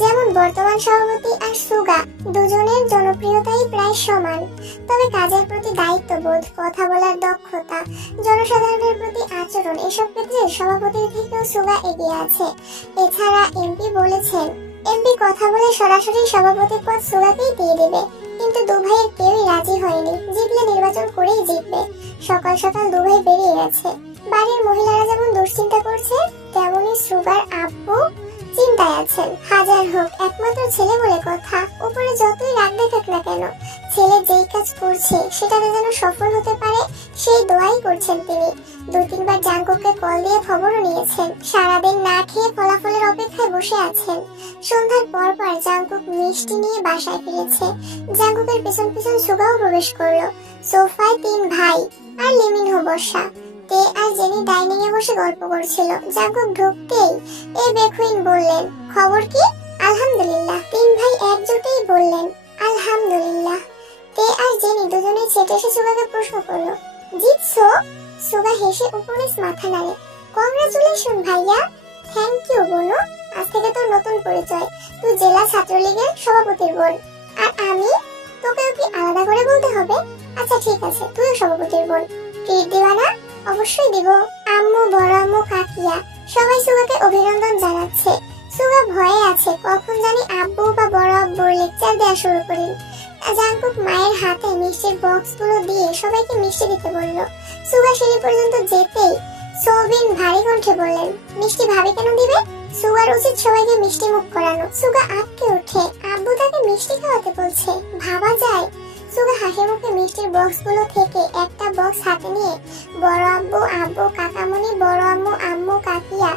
যেমন বর্তমান সভাপতি আর সুগা দুজনের জনপ্রিয়তাই প্রায় সমান, তবে কাজের প্রতি দায়িত্ববোধ, কথা বলার দক্ষতা, জনসাধারণের প্রতি আচরণ এসব ক্ষেত্রে সভাপতির থেকেও সুগা এগিয়ে আছে। এছাড়া এমপি বলেছেন, এমপি কথা বলে সরাসরি সভাপতি পদ সুগাকেই দিয়ে দেবে, কিন্তু দু ভাইয়ের কেউই রাজি হয়নি। জিতলে নির্বাচন করেই জিতবে। সকাল সকাল দু ভাই বেরিয়ে গেছে। বাড়ির মহিলারা যেমন দুশ্চিন্তা করছে, তেমনি সুগার আব্বু চিন্তায় আছেন। হাজার হোক একমাত্র ছেলে বলে কথা, উপরে যতই রাগ দেখাক না কেন, ছেলে যেই কাজ করছে সেটাতে যেন সফল হতে পারে সেই দোয়াই করছেন তিনি। দু তিনবার জাঙ্কুককে কল দিয়ে খবরও নিয়েছেন। সারাদিন না খেয়ে ফলাফলের অপেক্ষায় বসে আছেন। সন্ধ্যার পর পর জাঙ্কুক মিষ্টি নিয়ে বাসায় ফিরেছে। জাঙ্কুকের পেছন পেছন সুগাও প্রবেশ করলো। সোফায় তিন ভাই আর লিমিনহো বসা। তে আর জেনি ডাইনিং এ বসে গল্প করছিল। জাঙ্কুক ঢুকতেই এ বেকুইন বললেন, খবর কি? আলহামদুলিল্লাহ। তিন ভাই একজোটেই বললেন, আলহামদুলিল্লাহ। তে আর জেনি দুজনে চেটে এসে সুগাকে প্রশ্ন করলো, জিতছো? সুগা হেসে উপরে মাথা নাড়ে, কংগ্রাচুলেশন ভাইয়া। থ্যাংক ইউ বোনো, আজ থেকে তোর নতুন পরিচয়। তুই জেলা ছাত্রলীগের সভাপতির বোন, আর আমি? তোকেও কি আলাদা করে বলতে হবে? আচ্ছা ঠিক আছে, তুইও সভাপতির বোন। ট্রিট দিবা না? অবশ্যই দিব। আম্মু, বড় আম্মু, কাকিয়া সবাই সুগাকে অভিনন্দন জানাচ্ছে। সুগা ভয়ে আছে, কখন জানি আব্বু বা বড় আব্বুর লেকচার দেওয়া শুরু করেন। জাঙ্কুক মায়ের হাতে মিষ্টির বক্সগুলো দিয়ে সবাইকে মিষ্টি দিতে বলল। সুগা সিঁড়ি পর্যন্ত যেতেই সোবিন ভারী কণ্ঠে বললেন, মিষ্টি ভাবি কেন দিবে? সুগার উচিত সবাইকে মিষ্টি মুখ করানো। সুগা আটকে ওঠে, আব্বু তাকে মিষ্টি খাওয়াতে বলছে, ভাবা যায়? সুগা হাসি মুখে মিষ্টির বক্সগুলো থেকে একটা বক্স হাতে নিয়ে বড় আব্বু, আব্বু, কাকামণি, বড় আম্মু, আম্মু, কাকিয়া,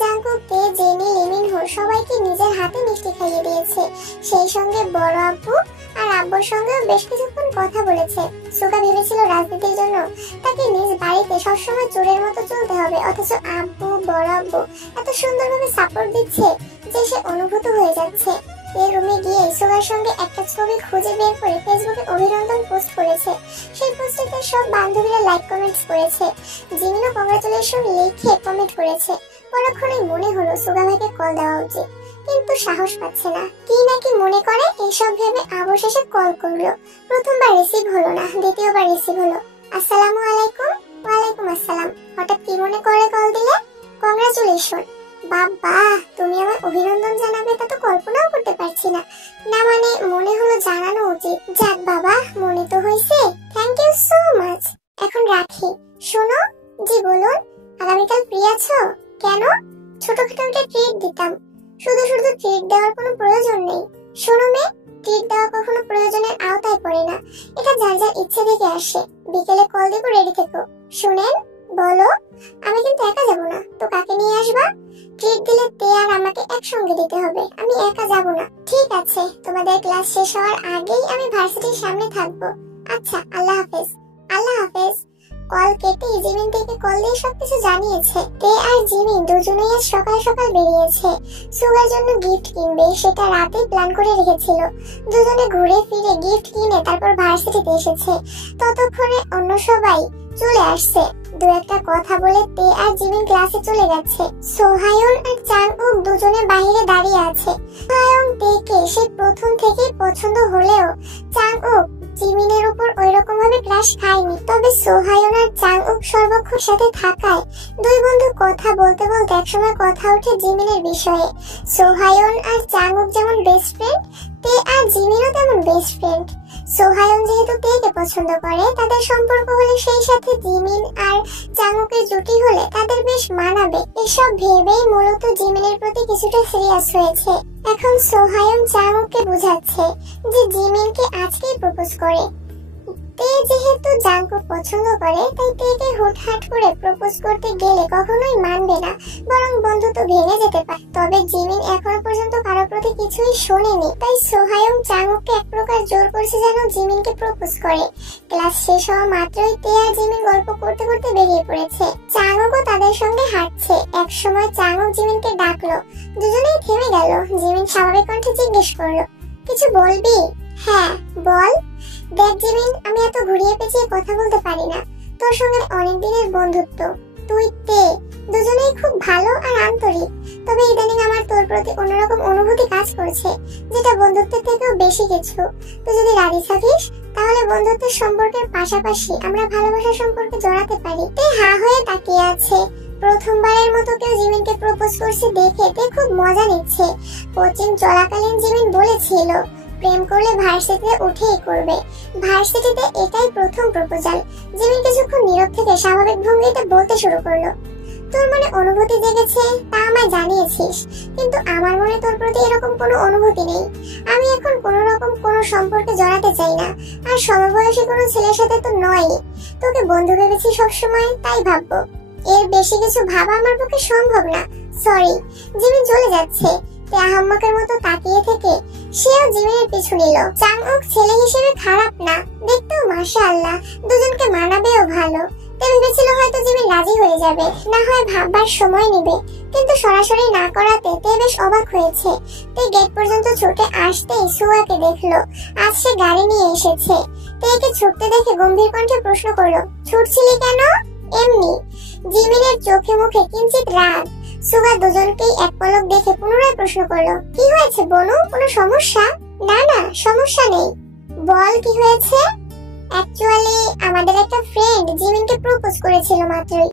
জাঙ্কুক, তে, জেনি, লিমিনহো সবাইকে নিজের হাতে মিষ্টি খাইয়ে দিয়েছে। সেই সঙ্গে বড় আব্বু আর আব্বুর সঙ্গেও বেশ কিছুক্ষণ কথা বলেছে। সুগা ভেবেছিল রাজনীতির জন্য লাইফে সবসময় চোরের মতো চলতে হবে, অথচ আব্বু বড় আব্বু এত সুন্দরভাবে সাপোর্ট দিচ্ছে যে সে অনুভূত হয়ে যাচ্ছে। এই রুমে গিয়ে সোগার সঙ্গে একটা ছবি খুঁজে বের করে ফেসবুকে অভিনন্দন পোস্ট করেছে। সেই পোস্টে সব বান্ধবীরা লাইক কমেন্টস করেছে। জিমিনও কংগ্রাচুলেশন লিখে কমেন্ট করেছে। পরক্ষণে মনে হলো সুগা ভাইকে কল দেওয়া উচিত, কিন্তু সাহস পাচ্ছে না। কি নাকি মনে করে এইসব ভেবে অবশেষে কল করলো। প্রথমবার রিসিভ হলো না, দ্বিতীয়বার রিসিভ হলো। আসসালামু আলাইকুম। ওয়ালাইকুম আসসালাম। হঠাৎ কি মনে করে কল দিলে? কংগ্রাচুলেশন। বাবা, তুমি আমার অভিনন্দন জানাবে তা তো কল্পনাও করতে পারছি না। না মানে মনে হলো জানানো উচিত। যাক বাবা, মনে তো হয়েছে। Thank you so much. এখন রাখি। শোনো। জি বলুন। আগামীকাল ফ্রি আছো? কেন? ছোটখাটো একটা ট্রিট দিতাম। শুধু শুধু ট্রিট দেওয়ার কোনো প্রয়োজন নেই। শোনো মেয়ে, ট্রিট দেওয়া কখনো প্রয়োজনের আওতায় পড়ে না। এটা যার যার ইচ্ছে থেকে আসে। বিকেলে কল দেবো, রেডি থেকো। শুনেন। বলো। আমি কিন্তু একা যাব না। তো কাকে নিয়ে আসবা? ট্রিট দিলে তে আর আমাকে একসঙ্গে দিতে হবে। আমি একা যাব না। ঠিক আছে, তোমাদের ক্লাস শেষ হওয়ার আগেই আমি ভার্সিটির সামনে থাকবো। আচ্ছা, আল্লাহ হাফেজ। আল্লাহ হাফেজ। কল কেটে জিমিন থেকে কল দিয়ে সবকিছু জানিয়েছে। তে আর জিমিন দুজনেই আজ সকাল সকাল বেরিয়েছে। সুগার জন্য গিফট কিনবে, সেটা রাতেই প্ল্যান করে রেখেছিল। দুজনে ঘুরে ফিরে গিফট কিনে তারপর ভার্সিটিতে এসেছে। ততক্ষণে অন্য সবাই চলে আসছে। দু একটা কথা বলে তে আর জিমিন ক্লাসে চলে গেছে। সোহায়ন আর চাংউক দুজনে বাইরে দাঁড়িয়ে আছে। সোহায়ন তেকে সে প্রথম থেকেই পছন্দ হলেও চাংউক জিমিনের উপর ওইরকম ভাবে ক্রাশ খায়নি। তবে সোহায়ন আর চাংউক সর্বক্ষণ সাথে থাকায় দুই বন্ধু কথা বলতে বলতে একসময় কথা ওঠে জিমিনের বিষয়ে। সোহায়ন আর চাংউক যেমন বেস্ট ফ্রেন্ড, তে আর জিমিনও তেমন বেস্ট ফ্রেন্ড। সোহায়ন যেহেতু তেকে পছন্দ করে, তাদের সম্পর্ক হলে সেই সাথে জিমিন আর চাংউকের জুটি হলে তাদের বেশ মানাবে। এসব ভেবেই মূলত জিমিনের প্রতি কিছুটা সিরিয়াস হয়েছে। এখন সোহায়ন চাংউককে বোঝাচ্ছে যে জিমিনকে আজকেই প্রপোজ করে। তে যেহেতু জাংকুক পছন্দ করে, তাই তেকে হুটহাট করে প্রপোজ করতে গেলে কখনোই মানবে না, বরং বন্ধুত্ব ভেঙে যেতে পারে। তবে জিমিন এখনো পর্যন্ত কারোর প্রতি কিছুই শোনেনি, তাই সোহায়ন চাংউককে এক প্রকার জোর করছে যেন জিমিনকে প্রপোজ করে। ক্লাস শেষ হওয়া মাত্রই তে আর জিমিন গল্প করতে করতে বেরিয়ে পড়েছে। চাংউকও তাদের সঙ্গে হাঁটছে। একসময় চাংউক জিমিনকে ডাকলো। দুজনেই থেমে গেল। জিমিন স্বাভাবিক কণ্ঠে জিজ্ঞেস করলো, কিছু বলবি? হ্যাঁ, বল। দেখ জিমিন, আমি এত ঘুরিয়ে পেঁচিয়ে কথা বলতে পারি না। তোর সঙ্গে অনেক দিনের বন্ধুত্ব, তুই তে দুজনেই খুব ভালো আর আন্তরিক। তবে ইদানিং আমার তোর প্রতি অন্যরকম অনুভূতি কাজ করছে, যেটা বন্ধুত্বের থেকেও বেশি কিছু। তুই যদি রাজি থাকিস, তাহলে বন্ধুত্বের সম্পর্কের পাশাপাশি আমরা ভালোবাসার সম্পর্কে জড়াতে পারি। তে হা হয়ে তাকিয়ে আছে। প্রথমবারের মতো কেউ জিমিনকে প্রপোজ করছে দেখে তে খুব মজা নিচ্ছে। কোচিং চলাকালীন জিমিন বলেছিল প্রেম করলে ভার্সিটিতে উঠেই করবে। ভার্সিটিতে এটাই প্রথম প্রপোজাল। জিমিন কিছুক্ষণ নীরব থেকে স্বাভাবিক ভঙ্গিতে বলতে শুরু করলো, তোর মনে অনুভূতি জেগেছে তা আমায় জানিয়েছিস, কিন্তু আমার মনে তোর প্রতি এরকম কোনো অনুভূতি নেই। আমি এখন কোনো রকম কোনো সম্পর্কে জড়াতে চাই না, আর সমবয়সী কোনো ছেলের সাথে তো নয়ই। তোকে বন্ধু ভেবেছি সবসময়, তাই ভাববো। এর বেশি কিছু ভাবা আমার পক্ষে সম্ভব না। সরি। জিমিন চলে যাচ্ছে। তে আহাম্মকের মতো তাকিয়ে থেকে সেও জিমিনের পিছু নিল। চাংউক ছেলে হিসেবে খারাপ না, দেখতেও মাশাআল্লাহ, দুজনকে মানাবেও ভালো। তে ভেবেছিল হয়তো জিমিন রাজি হয়ে যাবে, না হয় ভাববার সময় নেবে, কিন্তু সরাসরি না করাতে তে বেশ অবাক হয়েছে। তে গেট পর্যন্ত ছুটে আসতেই সুয়াকে দেখলো। আজ সে গাড়ি নিয়ে এসেছে। তেকে ছুটতে দেখে গম্ভীর কণ্ঠে প্রশ্ন করলো, ছুটছিলি কেন? এমনি। জিমিনের চোখে মুখে কিঞ্চিত রাগ। সুগা দুজনকেই এক পলক দেখে পুনরায় প্রশ্ন করলো, কি হয়েছে বনু, কোনো সমস্যা? না না, সমস্যা নেই। বল কি হয়েছে? অ্যাকচুয়ালি আমাদের একটা ফ্রেন্ড জিমিনকে প্রপোজ করেছিল মাত্রই।